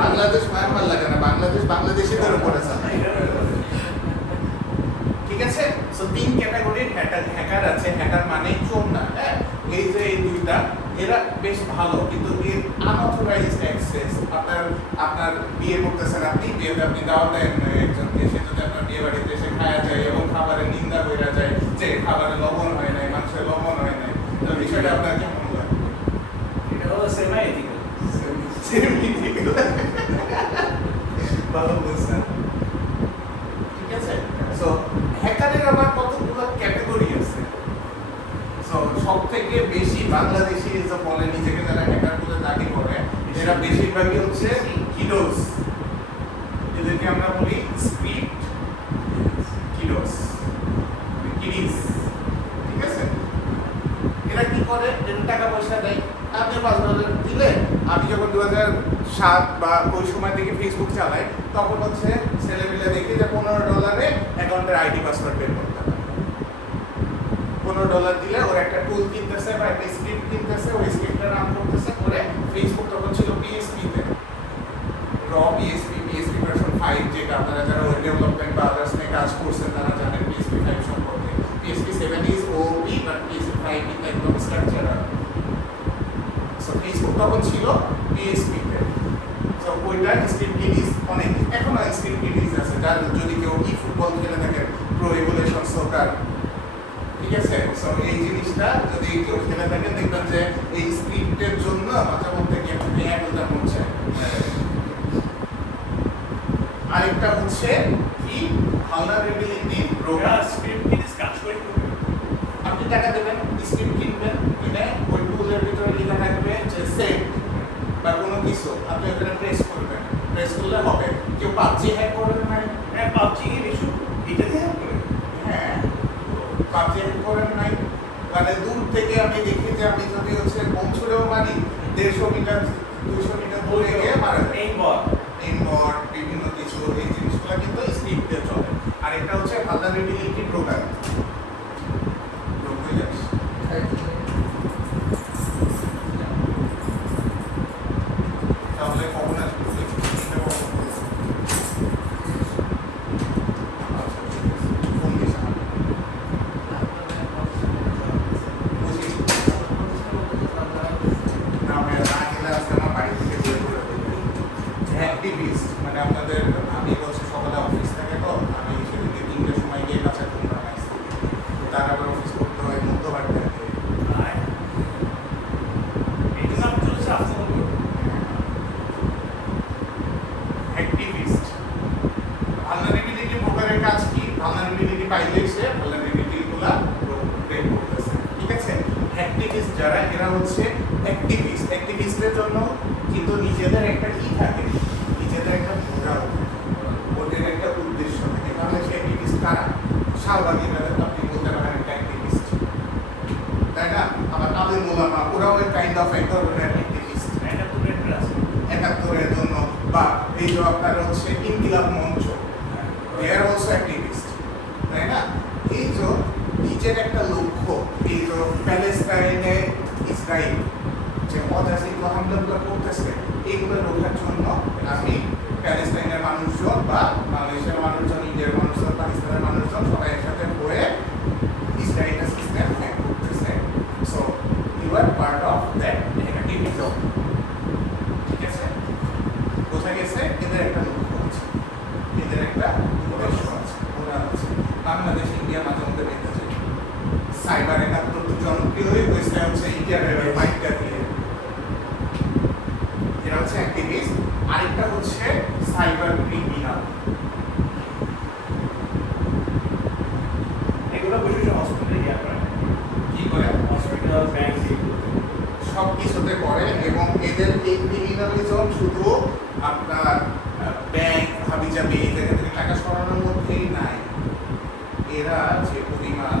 বাংলাদেশ মায়ানমার লাগে না, বাংলাদেশ বাংলাদেশিদের উপরে চালায়। ঠিক আছে, সো 3 ক্যাটাগরির হ্যাকার আছে। হ্যাকার মানেই চোর না, হ্যাঁ, এই যে এই দুইটা এরা বেশ ভালো, কিন্তু এর আনঅথরাইজড অ্যাক্সেস, আপনার বিয়ে করতেছেন, আপনি বিয়েতে আপনি দাওয়াত দেন একজনকে, সে যদি আপনার বিয়ে বাড়িতে এসে খাওয়া যায় এবং খাবারের নিন্দা কইরা যায় যে খাবারে লবণ হয় নাই, মাংসে লবণ হয় নাই, তো বিষয়টা আপনার কেমন লাগে? এটা হলো সেমি এথিক্যাল। ভালো বলছেন। ঠিক আছে, সো হ্যাকারের আবার কতগুলো ক্যাটাগরি আছে। সো সব থেকে বেশি বাংলাদেশি যে বলে নিজেকে যারা হ্যাকার বলে দাবি করে, এরা বেশিরভাগই হচ্ছে কিডোস। এদেরকে আমরা বলি স্ক্রিপ্ট কিডোস, কিডিস। ঠিক আছে, এরা কি করে? এর টাকা পয়সা দেয়, আপনি $5 দিলে, আমি যখন 2007 বা ওই সময় থেকে ফেসবুক চালাই, তখন হচ্ছে ছেলেমেলে দেখি যে $15 অ্যাকাউন্টের আইডি পাসওয়ার্ড বের করতে পারে। $15 দিলে ওর একটা টুল কিনতেছে বা একটা স্ক্রিপ্ট কিনতেছে, ওই স্ক্রিপ্টটা রান করতেছে করে। ফেসবুক তখন ছিল পিএসপিতে, র পিএসপি ভার্সন 5, যেটা আপনারা যারা ওয়েব ডেভেলপমেন্ট বা আদার্স নিয়ে কাজ করছেন তারা জানেন পিএসপি 5 সম্পর্কে। PSP 7 is OP, but PSP 5 is একদম স্ট্রাকচার তখন ছিল পিএসপি তে। তো ওইটা স্ক্রিপ্ট কিডিজ অনেক এখনো স্ক্রিপ্ট কিডিজ আছে, যার যদি কেউ ই ফুটবল খেলে থাকে প্রো এভলিউশন সকার, ঠিক আছে। সো এই জিনিসটা যদি কেউ খেলে থাকেন দেখবেন যে এই স্ক্রিপ্টের জন্য মাঝে মধ্যে গেম অ্যাপলটা হচ্ছে। আরেকটা হচ্ছে কি ভালনারেবিলিটি প্রোগ্রাম। আপনি টাকা দেবেন, স্ক্রিপ্ট কিনবেন, কিনে ওই টুলের ভিতরে লেখা থাকবে যে সেভ বা কোনো কিছু, আপনি ওখানে প্রেস করবেন, প্রেস করলে হবে। কেউ পাবজি হ্যাক করেন নাই? হ্যাঁ, পাবজি হ্যাক করেন নাই, মানে দূর থেকে আমি দেখি যে আমি যদি হচ্ছে বোম ছুড়েও মারি 150 মিটার 200 মিটার দূরে গিয়ে মারা যায়। এইমবট বিভিন্ন কিছু, এই জিনিসগুলো কিন্তু স্ক্রিপ্টে চলে। আর এটা হচ্ছে ভালনারেবিলিটি প্রোগ্রাম। তাহলে কখন আসবে? কোন দিশা? বুঝেছি। না ভাইয়া, না গেলে আজকে আমার বাড়ি থেকে বের করে দেবে। অ্যাক্টিভিস্ট মানে আপনাদের, আমি বলছি সকালে অফিস থাকে, তো আমি সেদিকে 3টার সময় গিয়ে কাছে ঘুম বানাইছি, তার আবার অফিস করতে হয়, মধ্যবার থাকে। অ্যাক্টিভিস্ট ভালনারেবিলিটি প্রোগ্রামের কাজ কি? ভালনারেবিলিটি পাইলে সে ভালনারেবিলিটিগুলো ব্রেক করতেছে, ঠিক আছে। অ্যাক্টিভিস্ট যারা, এরা হচ্ছে অ্যাক্টিভিস্ট। অ্যাক্টিভিস্টের জন্য কিন্তু নিজেদের একটা কি থাকে, নিজেদের একটা প্রোগ্রাম, ওদের একটা উদ্দেশ্য থাকে। তাহলে সে অ্যাক্টিভিস্ট কারা? শাহবাগীরা আপনি বলতে পারেন একটা অ্যাক্টিভিস্ট, তাই না? আবার আলেম ওলামা, ওরাও কাইন্ড অফ এক ধরনের অ্যাক্টিভিস্ট 71-এর জন্য, বা এই যে আপনার হচ্ছে ইনকিলাব মঞ্চ, দে আর অলসো অ্যাক্টিভিস্ট, তাই না? এই যে নিজের একটা লক্ষ্য, এই যে প্যালেস্টাইনে ইসরায়েল যে অযাচিত হামলাগুলো করতেছে, এইগুলো রোখার জন্য আমি প্যালেস্টাইনের মানুষজন বা বাংলাদেশের মানুষজন, ইন্ডিয়ার মানুষজন, পাকিস্তানের মানুষজন সবাই একসাথে হয়ে ইসরায়েলের সিস্টেম হ্যাক করতেছে। So you are part of that activism, ঠিক আছে? বোঝা গেছে এদের একটা লক্ষ্য আছে, এদের একটা উদ্দেশ্য আছে। ওরা হচ্ছে বাংলাদেশ, ইন্ডিয়া মাঝে মধ্যে দেখতে চাই সাইবার 71 তো জনপ্রিয় হয়ে গেছে হচ্ছে ইন্ডিয়ার মাইকটা দিয়ে, এরা হচ্ছে অ্যাক্টিভিস্ট। আরেকটা হচ্ছে সাইবার ক্রিমিনাল। এগুলো বসে হসপিটালে গিয়ে করে, কি করে? হসপিটাল, ব্যাংক, সব কিছুতে করে। এবং এদের এই ক্রিমিনালিজম শুধু আপনার ব্যাংক হাবিজাবি এই জায়গা থেকে টাকা সরানোর মধ্যেই নাই, এরা যে পরিমাণ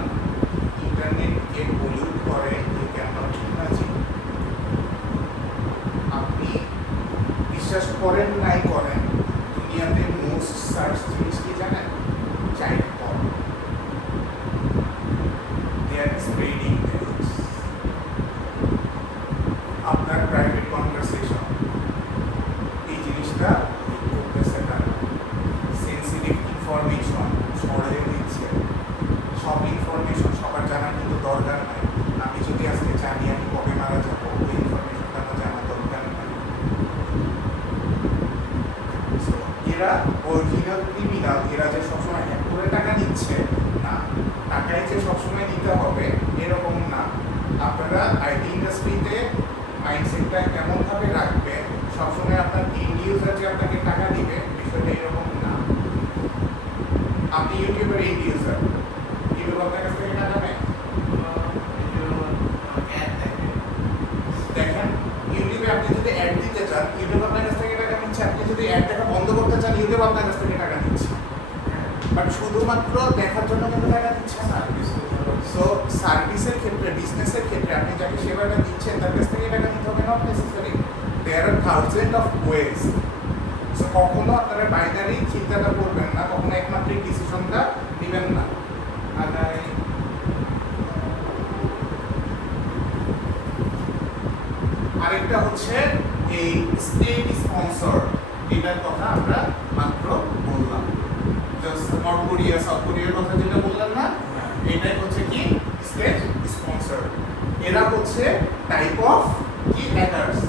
ইন্টারনেটকে পলিউট করে একে আমরা ঠিক আছি। আপনি বিশ্বাস করেন নাই করেন, দুনিয়াতে মোস্ট সার্চ জিনিস কি জানেন? Child porn. They are spreading things. আপনার প্রাইভেট কনভারসেশন, এই জিনিসটা করতেছে তারা। সেন্সিটিভ ইনফরমেশন ছড়িয়ে দিচ্ছে। সব ইনফরমেশন সবার জানার কিন্তু দরকার নাই। আমি যদি আজকে জানি আমি কবে মারা যাবো, ওই ইনফরমেশনটা আমার জানার দরকার নাই। এরা অরিজিনাল ক্রিমিনাল। এরা যে সবসময় হ্যাক করে টাকা নিচ্ছে না, টাকায় যে সবসময় নিতে হবে এরকম না। আপনারা আইটি ইন্ডাস্ট্রিতে মাইন্ডসেটটা এমনভাবে রাখবেন, সবসময় আপনার এন্ড ইউজার যে আপনাকে টাকা দিবে, বিষয়টা এরকম না। আপনি ইউটিউবের এন্ড ইউজার, ইউটিউব আপনার কাছ থেকে টাকা নেয়। দেখেন, ইউটিউবে আপনি যদি অ্যাড দিতে চান, ইউটিউব আপনার কাছ থেকে টাকা নিচ্ছে। আপনি যদি অ্যাড দেখা বন্ধ করতে চান, ইউটিউব আপনার কাছ থেকে টাকা নিচ্ছে। বাট শুধুমাত্র দেখার জন্য কিন্তু টাকা দিচ্ছে না। সো সার্ভিসের ক্ষেত্রে, বিজনেসের ক্ষেত্রে আপনি যাকে সেবাটা দিচ্ছেন তার কাছ থেকে টাকা নিতে হবে, not necessary. There are thousand of ways. So কখনো আপনারা বাইনারি চিন্তাটা করবেন না, কখনো একমাত্রিক ডিসিশনটা দিবেন না। আরেকটা হচ্ছে এই স্টেট স্পন্সর, এটার কথা আমরা মাত্র বললাম। নর্থ কোরিয়া, সাউথ কোরিয়ার কথা যেটা বললাম না, এটাই হচ্ছে কি স্টেট স্পন্সর। এরা হচ্ছে টাইপ অফ কি হ্যাকার্স।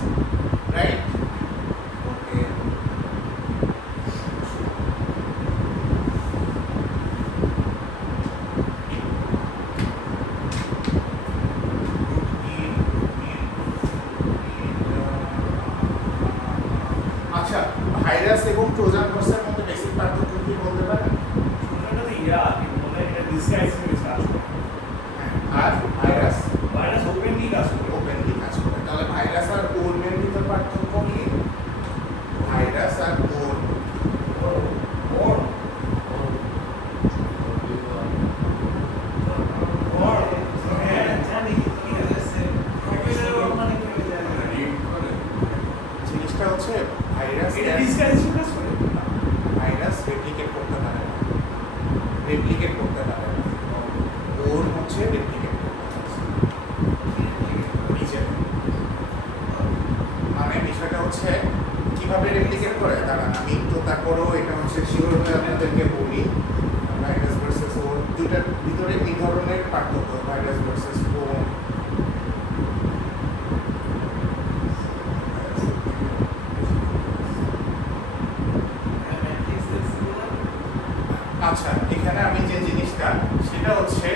আচ্ছা, এখানে আমি যে জিনিসটা সেটা হচ্ছে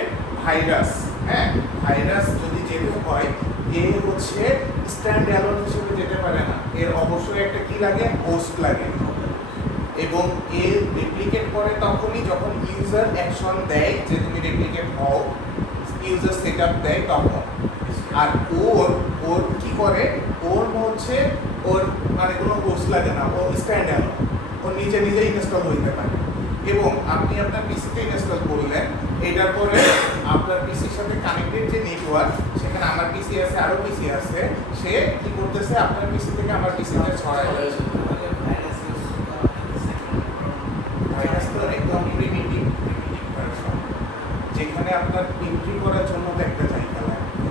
ভাইরাস। হ্যাঁ, ভাইরাস যদি যেতে হয় এর হচ্ছে স্ট্যান্ড অ্যালোন হিসেবে যেতে পারে না, এর অবশ্যই একটা কি লাগে, হোস্ট লাগে। এবং এর রেপ্লিকেট করে তখনই যখন ইউজার অ্যাকশন দেয় যে তুমি রেপ্লিকেট হও, ইউজার সেটআপ দেয় তখন। আর ওর ওর কি করে, ওর হচ্ছে ওর মানে কোনো হোস্ট লাগে না, ও স্ট্যান্ড অ্যালোন, ও নিজে নিজে ইনস্টল হইতে পারে। এবং আপনি আপনার পিসিতে ইনস্টল করলেন, এটার পরে আপনার পিসির সাথে কানেক্টেড যে নেটওয়ার্ক, সেখানে আমার পিসি আছে, আরও পিসি আছে, সে কি করতেছে আপনার পিসি থেকে আমার পিসিতে ছড়ায় যাচ্ছে। ভাইরাস তো একদম প্রিমিটিভ ভার্সন, যেখানে আপনার এন্ট্রি করার জন্য তো একটা জায়গা লাগবে,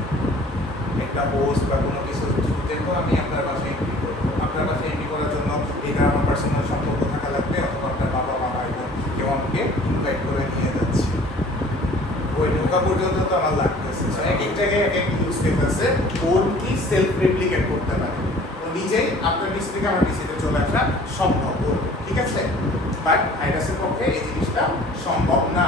একটা হোস্ট বা কোনো কিছু থ্রুতে তো আমি আপনার বাসায় এন্ট্রি করবো। আপনার বাসায় এন্ট্রি করার জন্য এটা আমার পার্সোনাল সম্পর্ক থাকা লাগবে, অথবা আপনার বাবা মা ভাই বোন কেউ আমাকে ইনভাইট করে নিয়ে যাচ্ছে, ওই ঢোকা পর্যন্ত তো আমার লাগতেছে। এক এক জায়গায় এক এক ইউজ কেস আছে, ওর কি সেলফ রেপ্লিকেট করতে পারে, ও নিজেই আপনার পিসি থেকে আমার পিসিতে চলে আসা সম্ভব ওর, ঠিক আছে। বাট ভাইরাসের পক্ষে এই জিনিসটা সম্ভব না।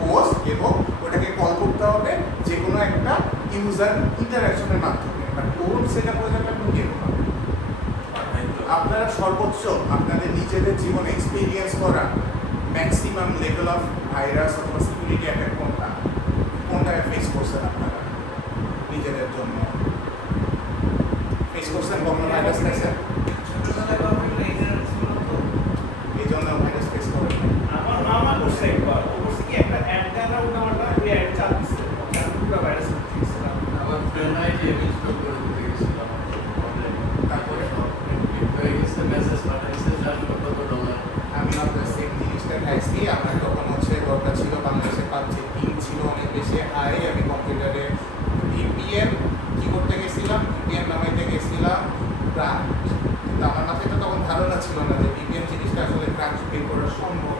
হোস্ট এবং ওটাকে কল করতে হবে যে কোনো একটা ইউজার ইন্টারাকশনের মাধ্যমে, বাট ওর সেটা করে যাবে আপনি কেন পাবেন। আপনারা সর্বোচ্চ আপনাদের নিজেদের জীবনে এক্সপিরিয়েন্স করা ম্যাক্সিমাম লেভেল অফ ভাইরাস অথবা সিকিউরিটি অ্যাটাক কোনটা ফেস করছেন আপনারা নিজেদের জন্য? ফেস করছেন কখনো ভাইরাস ফেসেন? এই জন্য ভাইরাস ফেস করেন না। আমার মামা করছে একবার, ও করছে কি একটা অ্যান্টেনা উঠামাটা ওই অ্যাড চাপ দিচ্ছে, পুরো ভাইরাস হচ্ছে। আমার ফ্রেন্ড আইডি আমি স্টপ করে দিতে গেছিলাম, তারপরে হয়ে গেছে, মেসেজ পাঠাইছে $400 আমি আপনার সেম জিনিসটা খাইছি। আমার তখন হচ্ছে দরকার ছিল, বাংলাদেশে পাচ্ছি পিং ছিল অনেক বেশি হাই। আমি কম্পিউটারে ভিপিএন কি করতে গেছিলাম, ভিপিএন নামাইতে গেছিলাম ব্রাঞ্চ, কিন্তু আমার মাথায় তো তখন ধারণা ছিল না যে ভিপিএন জিনিসটা আসলে ব্রাঞ্চ বের করা সম্ভব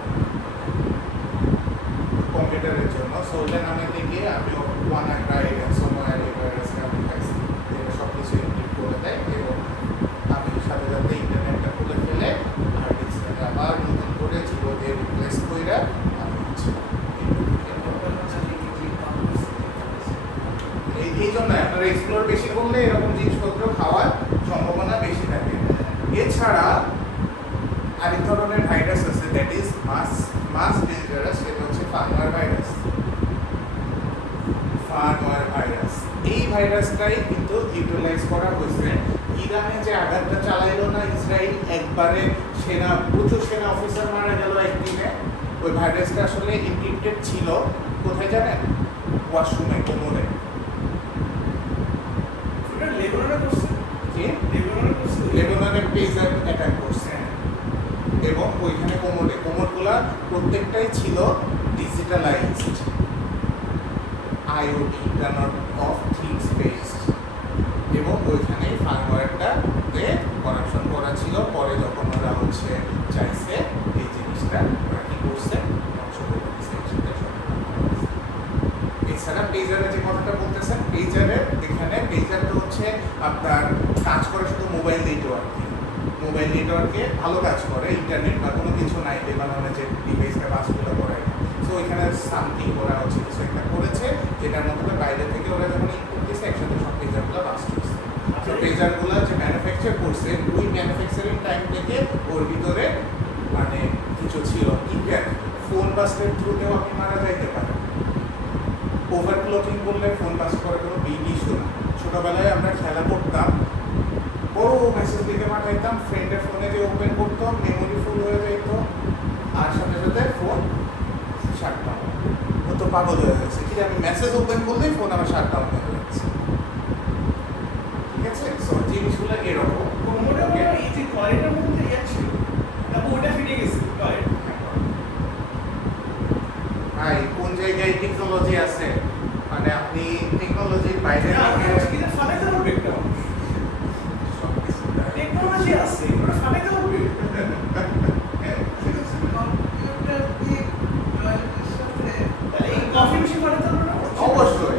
কম্পিউটারের জন্য। সো ওইটা নামাইতে গিয়ে আমি ওয়ানা ট্রাই সময় ভাইরাসকে আমি খাইছি, যেটা সব কিছু ইনক্লুড করে দেয়। এবং আমি সাথে সাথে ইন্টারনেটটা খুলে ফেলে হার্ড ডিস্কটাকে আবার নতুন করে জিরো দিয়ে রিপ্লেস করে আমি হচ্ছে এই জন্য আপনারা এক্সপ্লোর বেশি করলে এরকম জিনিসপত্র খাওয়ার সম্ভাবনা বেশি থাকে। এছাড়া আরেক ধরনের ভাইরাস আছে, দ্যাট ইজ মাস ডেঞ্জারাস, সেটা হচ্ছে ফার্মওয়্যার ভাইরাস। ফার্মওয়্যার ভাইরাস, এই ভাইরাসটাই কিন্তু ইউটিলাইজ করা হয়েছে। ইরানে যে আঘাতটা চালাইলো না ইসরায়েল, একবারে প্রচুর সেনা অফিসার মারা গেল একদিনে, ওই ভাইরাসটা আসলে এনক্রিপ্টেড ছিল কোথায় জানেন? ওয়াশরুমে, কোমরে। লেবাননের পেজার অ্যাটাক করছে, এবং ওইখানে কোমরগুলা প্রত্যেকটাই ছিল digitalized, IoT, internet of things based, এবং ওইখানে ফার্মওয়্যারটাতে কানেকশন করা ছিল। পরে যখন ওরা হচ্ছে চাইছে এই জিনিসটা, ওরা কি করছে, ধ্বংস করে দিচ্ছে। এছাড়া পেজারে যে কথাটা বলতেছেন, পেজারের এখানে পেজার তো হচ্ছে আপনার কাজ করে শুধু মোবাইল নেটওয়ার্কে, মোবাইল নেটওয়ার্কে ভালো কাজ করে, ইন্টারনেট বা কোনো কিছু নাই লেবাননে যে ডিভাইসটা কাজগুলো করায়। সো এখানে সামথিং করা হচ্ছে, কিছু একটা করেছে যেটার মধ্যে বাইরে থেকে ওরা যখন ইনপুট দিচ্ছে একসাথে সব পেজারগুলো বাস্ট হচ্ছে। তো পেজারগুলো যে ম্যানুফ্যাকচার করছে, ওই ম্যানুফ্যাকচারিং টাইম থেকে ওর ভিতরে মানে কিছু ছিল। ইভেন ফোন বাস্টের থ্রুতেও আপনি মারা যাইতে পারেন। ওভারক্লকিং করলে ফোন বাস্ট করে কোনো বিগ ইস্যু না। ছোটোবেলায় আমরা খেলা করতাম, বড় মেসেজ দিকে পাঠাইতাম, ফ্রেন্ডের ফোনে যে ওপেন করতাম মেমোরি ফুল হয়ে যেত, আর সাথে সাথে ফোন শাটডাউন। ও তো পাগল হয়ে গেছে, কিন্তু আমি মেসেজ ওপেন করলেই ফোন আমার শাটডাউন হয়ে যাচ্ছে। ঠিক আছে, সো জিনিসগুলো এরকম। ভাই কোন জায়গায় টেকনোলজি আছে, মানে আপনি টেকনোলজির বাইরে থেকে টেকনোলজি আছে, অবশ্যই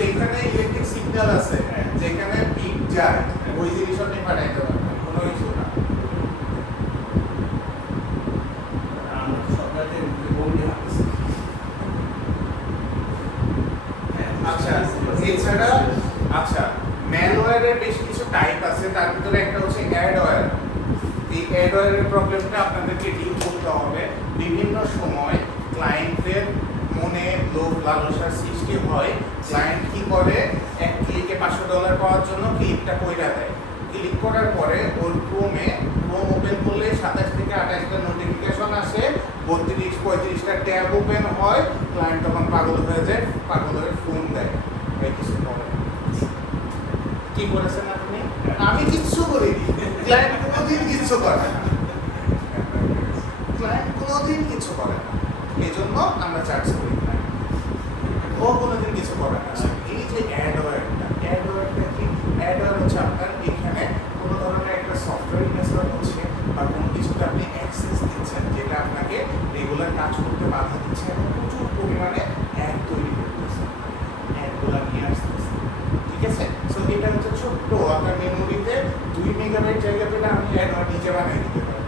যেখানে ইলেকট্রিক সিগন্যাল আছে, যেখানে পিক যায়, ওই জিনিস আপনি পাঠাইতে পারবেন, কোনো ইস্যু না। আমরা সরকারের ওয়্যারের বেশ কিছু টাইপ আছে, তার ভিতরে একটা হচ্ছে অ্যাড ওয়্যার। এই অ্যাড ওয়্যারের প্রবলেমটা আপনাদেরকে ডিল করতে হবে। বিভিন্ন সময় ক্লায়েন্টের মনে লোভ লালসার সৃষ্টি হয়, ক্লায়েন্ট কি করে, এক ক্লিকে $500 পাওয়ার জন্য ক্লিকটা কইরা দেয়। ক্লিক করার পরে ওর ক্রোম ওপেন করলে 27 থেকে 28টা নোটিফিকেশন আসে, 32-35টা ট্যাব ওপেন হয়, ক্লায়েন্ট তখন পাগল হয়ে যায়, পাগল হয়ে ফোন দেয়, এই কিছু করে না। কি করেছেন আপনি? আমি কিচ্ছু করিনি, ক্লায়েন্ট কোনোদিন কিচ্ছু করে না, ক্লায়েন্ট কোনোদিন কিছু করে না, এই জন্য আমরা চার্জ করি না। ও কোনোদিন কিছু করে না। এই যে অ্যাডওয়ার্ডটা কি? অ্যাডওয়ার্ড হচ্ছে আপনার এখানে কোনো ধরনের একটা সফটওয়্যার ইনস্টল হচ্ছে বা কোনো কিছুতে আপনি অ্যাক্সেস দিচ্ছেন যেটা আপনাকে রেগুলার কাজ করতে বাধা দিচ্ছে এবং প্রচুর পরিমাণে অ্যাড তৈরি করতেছে, অ্যাডগুলো নিয়ে আসতেছে। ঠিক আছে? সো এটা হচ্ছে ছোট্ট আপনার মেমোরিতে 2 মেগাবাইট জায়গা পেলে আমি অ্যাডওয়ার্ড নিজে বানিয়ে দিতে পারি।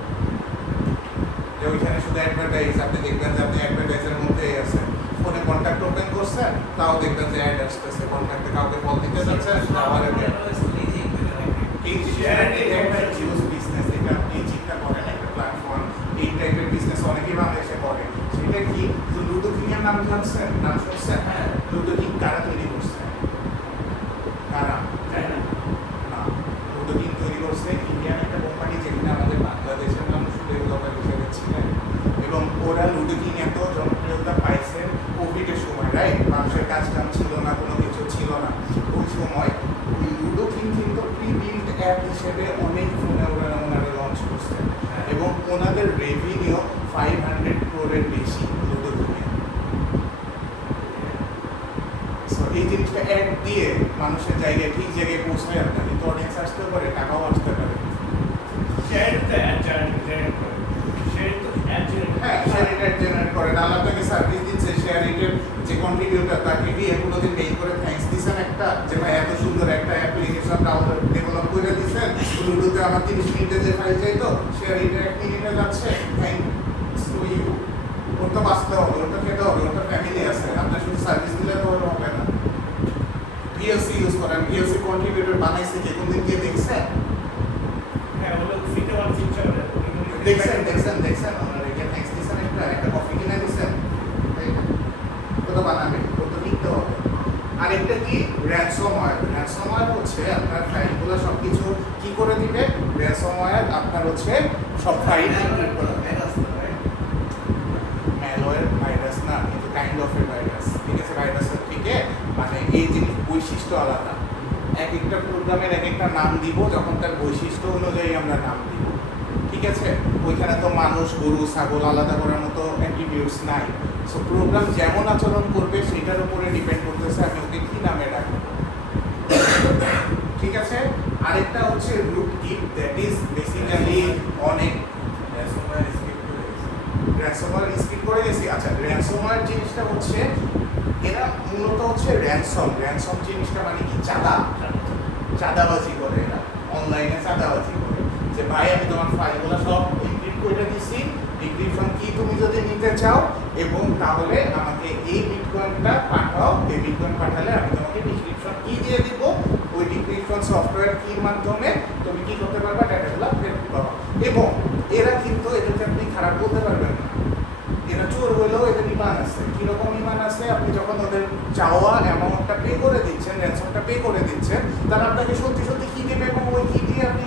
যে ওইখানে শুধু অ্যাডভার্টাইজ, আপনি দেখবেন যে আপনি অ্যাডভার্টাইজের মধ্যেই আছেন, ফোনে কন্ট্যাক্ট ওপেন করছেন, তাও দেখবেন যে অ্যাড আসতেছে, কন্ট্যাক্টে কাউকে কল দিতে যাচ্ছেন, আবার এই একটা হিউজ বিজনেস, এটা আপনি চিন্তা করেন একটা প্ল্যাটফর্ম, এই টাইপের বিজনেস অনেকেই বাংলাদেশে করে। সেটা কি? লুডো কিংয়ের নাম জানছেন, নাম শুনছেন? লুডো কিং কারা তৈরি করছে? কারা? না, লুডো কিং তৈরি করছে ইন্ডিয়ান একটা কোম্পানি, যেখানে আমাদের বাংলাদেশের মানুষ ডেভেলপার হিসেবে ছিলেন, এবং ওরা লুডো কিং এত জনপ্রিয়তা পাইছেন কোভিডের সময়, রাইট? মানুষের কাজ কাম ছিল না, কোনো কিছু ছিল না, ওই সময় লুডো কিং কিন্তু প্রি-বিল্ড অ্যাপ হিসেবে অনেক ফোনে ওনারা লঞ্চ করছেন এবং ওনাদের রেভিনিউ 500 crore-এর বেশি লুডো কিংয়ে। সো এই জিনিসটা অ্যাড দিয়ে মানুষের জায়গায় ঠিক জায়গায় পৌঁছায় আপনার, কিন্তু অডিয়েন্স আসতে পারে, টাকাও আসতে পারে। হ্যাঁ, শেয়ার রেট জেনারেট করেন, আল্লাহ আপনাকে সার্ভিস দিচ্ছে, শেয়ার রেটের যে কন্ট্রিবিউটর তাকে দিয়ে কোনোদিন মেইল করে থ্যাঙ্কস দিচ্ছেন একটা, যে ভাই এত সুন্দর একটা অ্যাপ্লিকেশন ডাউনলোড ডেভেলপ করে দিচ্ছেন, লুডোতে আমার 30 মিনিটে যে ফাইল চাইতো শেয়ার রেটের 1 মিনিটে যাচ্ছে, থ্যাঙ্কস টু ইউ। ওর তো বাঁচতে হবে, ওর তো খেতে হবে, ওর তো ফ্যামিলি আছে, আপনার শুধু সার্ভিস দিলে তো ওর হবে না। ভিএলসি ইউজ করেন, ভিএলসি কন্ট্রিবিউটর বানাইছে কে, কোনদিন গিয়ে দেখছেন? দেখছেন ওনারা গিয়ে থ্যাঙ্কস দিচ্ছেন, একটা কফি কিনে দিচ্ছেন, ও তো বানাবে, ও তো লিখতে হবে। আরেকটা কি? র্যানসমওয়্যার হচ্ছে আপনার ফাইলগুলো সব কিছু কি করে দিবে? র্যানসমওয়্যার আপনার হচ্ছে সব ফাইল ইনক্রিপ্ট করে দেবে। ম্যালওয়্যার ভাইরাস না, কিন্তু কাইন্ড অফ এ ভাইরাস। ঠিক আছে? ভাইরাসের থেকে মানে এই জিনিস বৈশিষ্ট্য আলাদা, এক একটা প্রোগ্রামের এক একটা নাম দিব, যখন তার বৈশিষ্ট্য অনুযায়ী আমরা নাম দিব। ঠিক আছে? ওইখানে তো মানুষ, গরু, ছাগল আলাদা করার মতো অ্যাট্রিবিউটস নাই। সো প্রোগ্রাম যেমন আচরণ করবে সেটার উপরে ডিপেন্ড করতেছে আমি ওকে কি নামে রাখবো। ঠিক আছে? আরেকটা হচ্ছে rootkit, that is basically অনেক র্যানসমওয়্যার স্কিপ করে গেছি। আচ্ছা, র্যানসমওয়্যার জিনিসটা হচ্ছে এরা মূলত হচ্ছে র্যানসম জিনিসটা মানে কি? চাঁদাবাজি করে এরা, অনলাইনে চাঁদাবাজি করে, যে ভাই আমি তোমার ফাইলগুলো সব এনক্রিপ্ট করে দিছি, ডিক্রিপশন কি তুমি যদি নিতে চাও এবং তাহলে আমাকে এই বিটকয়েনটা পাঠাও, এই বিটকয়েন পাঠালে আমি তোমাকে ডিক্রিপশন কি দিয়ে দিব, ওই ডিক্রিপশন সফটওয়্যার কির মাধ্যমে তুমি কি করতে পারবা, ডাটাগুলো ফেরত পাবা। এবং এরা কিন্তু এটাকে আপনি খারাপ বলতে পারবেন না, এরা চোর হইলেও এদের ইমান আছে। কিরকম ইমান আছে? আপনি যখন ওদের চাওয়া অ্যামাউন্টটা পে করে দিচ্ছেন, র্যানসমটা পে করে দিচ্ছেন, তারা আপনাকে সত্যি সত্যি কি দেবে এবং ওই কি দিয়ে আপনি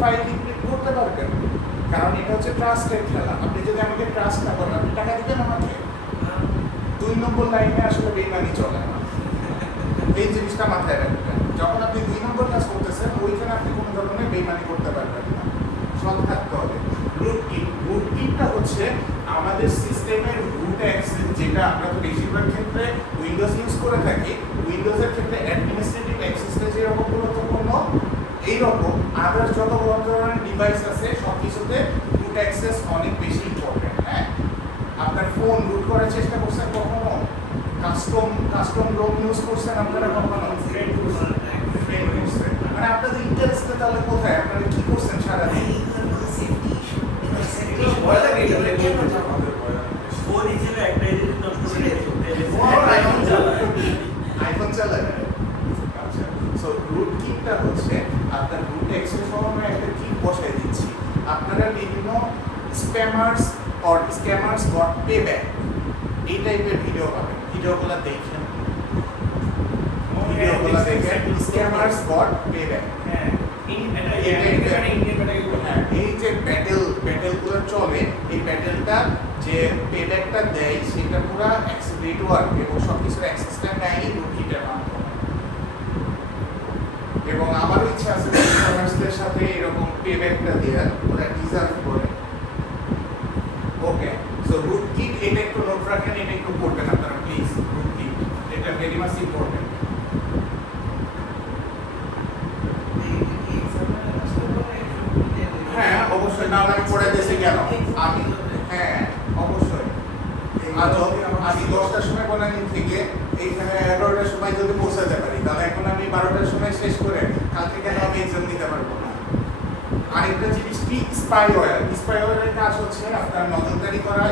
ফাইল ইনক্রিপ্ট করতে পারবেন। কারণ এটা হচ্ছে ট্রাস্টের খেলা। আপনি যদি আমাকে ট্রাস্ট না করেন, আপনি টাকা দিবেন আমাকে? 2 নম্বর লাইনে আসলে বেইমানি চলে না, এই জিনিসটা মাথায় রাখবেন। যখন আপনি 2 নম্বর কাজ করতেছেন, ওইখানে আপনি কোনো ধরনের বেইমানি করতে পারবেন না, সৎ থাকতে হবে। রুট কিটটা হচ্ছে আমাদের সিস্টেমের রুট অ্যাক্সেস, যেটা আমরা তো বেশিরভাগ ক্ষেত্রে উইন্ডোজ ইউজ করে থাকি। উইন্ডোজের ক্ষেত্রে অ্যাডমিনিস্ট্রেটিভ অ্যাক্সেসটা যেরকম গুরুত্বপূর্ণ, এইরকম আদার্স যত ধরনের ডিভাইস আছে সব কিছুতে রুট অ্যাক্সেস অনেক বেশি ইম্পর্টেন্ট। হ্যাঁ, আপনার ফোন রুট করার চেষ্টা করছেন কখনো? কাস্টম রোম ইউজ করছেন আপনারা কখনো? ফ্রেন্ড করছেন, মানে আপনাদের ইন্টারেস্টটা তাহলে কোথায়? আপনারা কি করছেন সারাদিন? ফোন হিসেবে একটা জিনিস নষ্ট করে আইফোন চালায়। আচ্ছা, সো রুট কিটা হচ্ছে আপনার রুট এক্স এর সমান একটা কিক বসাই দিচ্ছি। আপনারা বিভিন্ন স্ক্যামার্স গট পে ব্যাক এই টাইপের ভিডিও পাবেন, ভিডিওগুলো দেখেন, ভিডিওগুলো দেখেন, স্ক্যামার্স গট পে ব্যাক। হ্যাঁ ইন্ডিয়ান হ্যাঁ, এই যে ব্যাটেলগুলো চলে, এই ব্যাটেলটা যে পেব্যাকটা দেয় সেটা পুরো নেটওয়ার্ক এবং সবকিছুর অ্যাক্সেসটা নেয় রুটিটার মাধ্যমে। এবং আমারও ইচ্ছা আছে কমার্সদের সাথে এরকম পেব্যাকটা দেওয়ার, ওরা ডিজার্ভ করে। ওকে, সো রুট কিট এটা একটু নোট রাখেন, এটা একটু পড়বেন আপনারা প্লিজ। রুট কিট এটা ভেরি মাচ ইম্পর্টেন্ট। হ্যাঁ অবশ্যই, না আমি পড়ে দিয়েছি কেন আমি, হ্যাঁ অবশ্যই। আমি 10টার সময় কোনাদিন থেকে এইখানে 11টার সময় যদি পৌঁছাতে পারি, তাহলে এখন আমি 12টার সময় শেষ করে কালকে কেন আমি এক্সাম দিতে পারবো না। আরেকটা জিনিস কি, স্পাইওয়্যার। স্পাইওয়্যারের কাজ হচ্ছে আপনার নজরদারি করা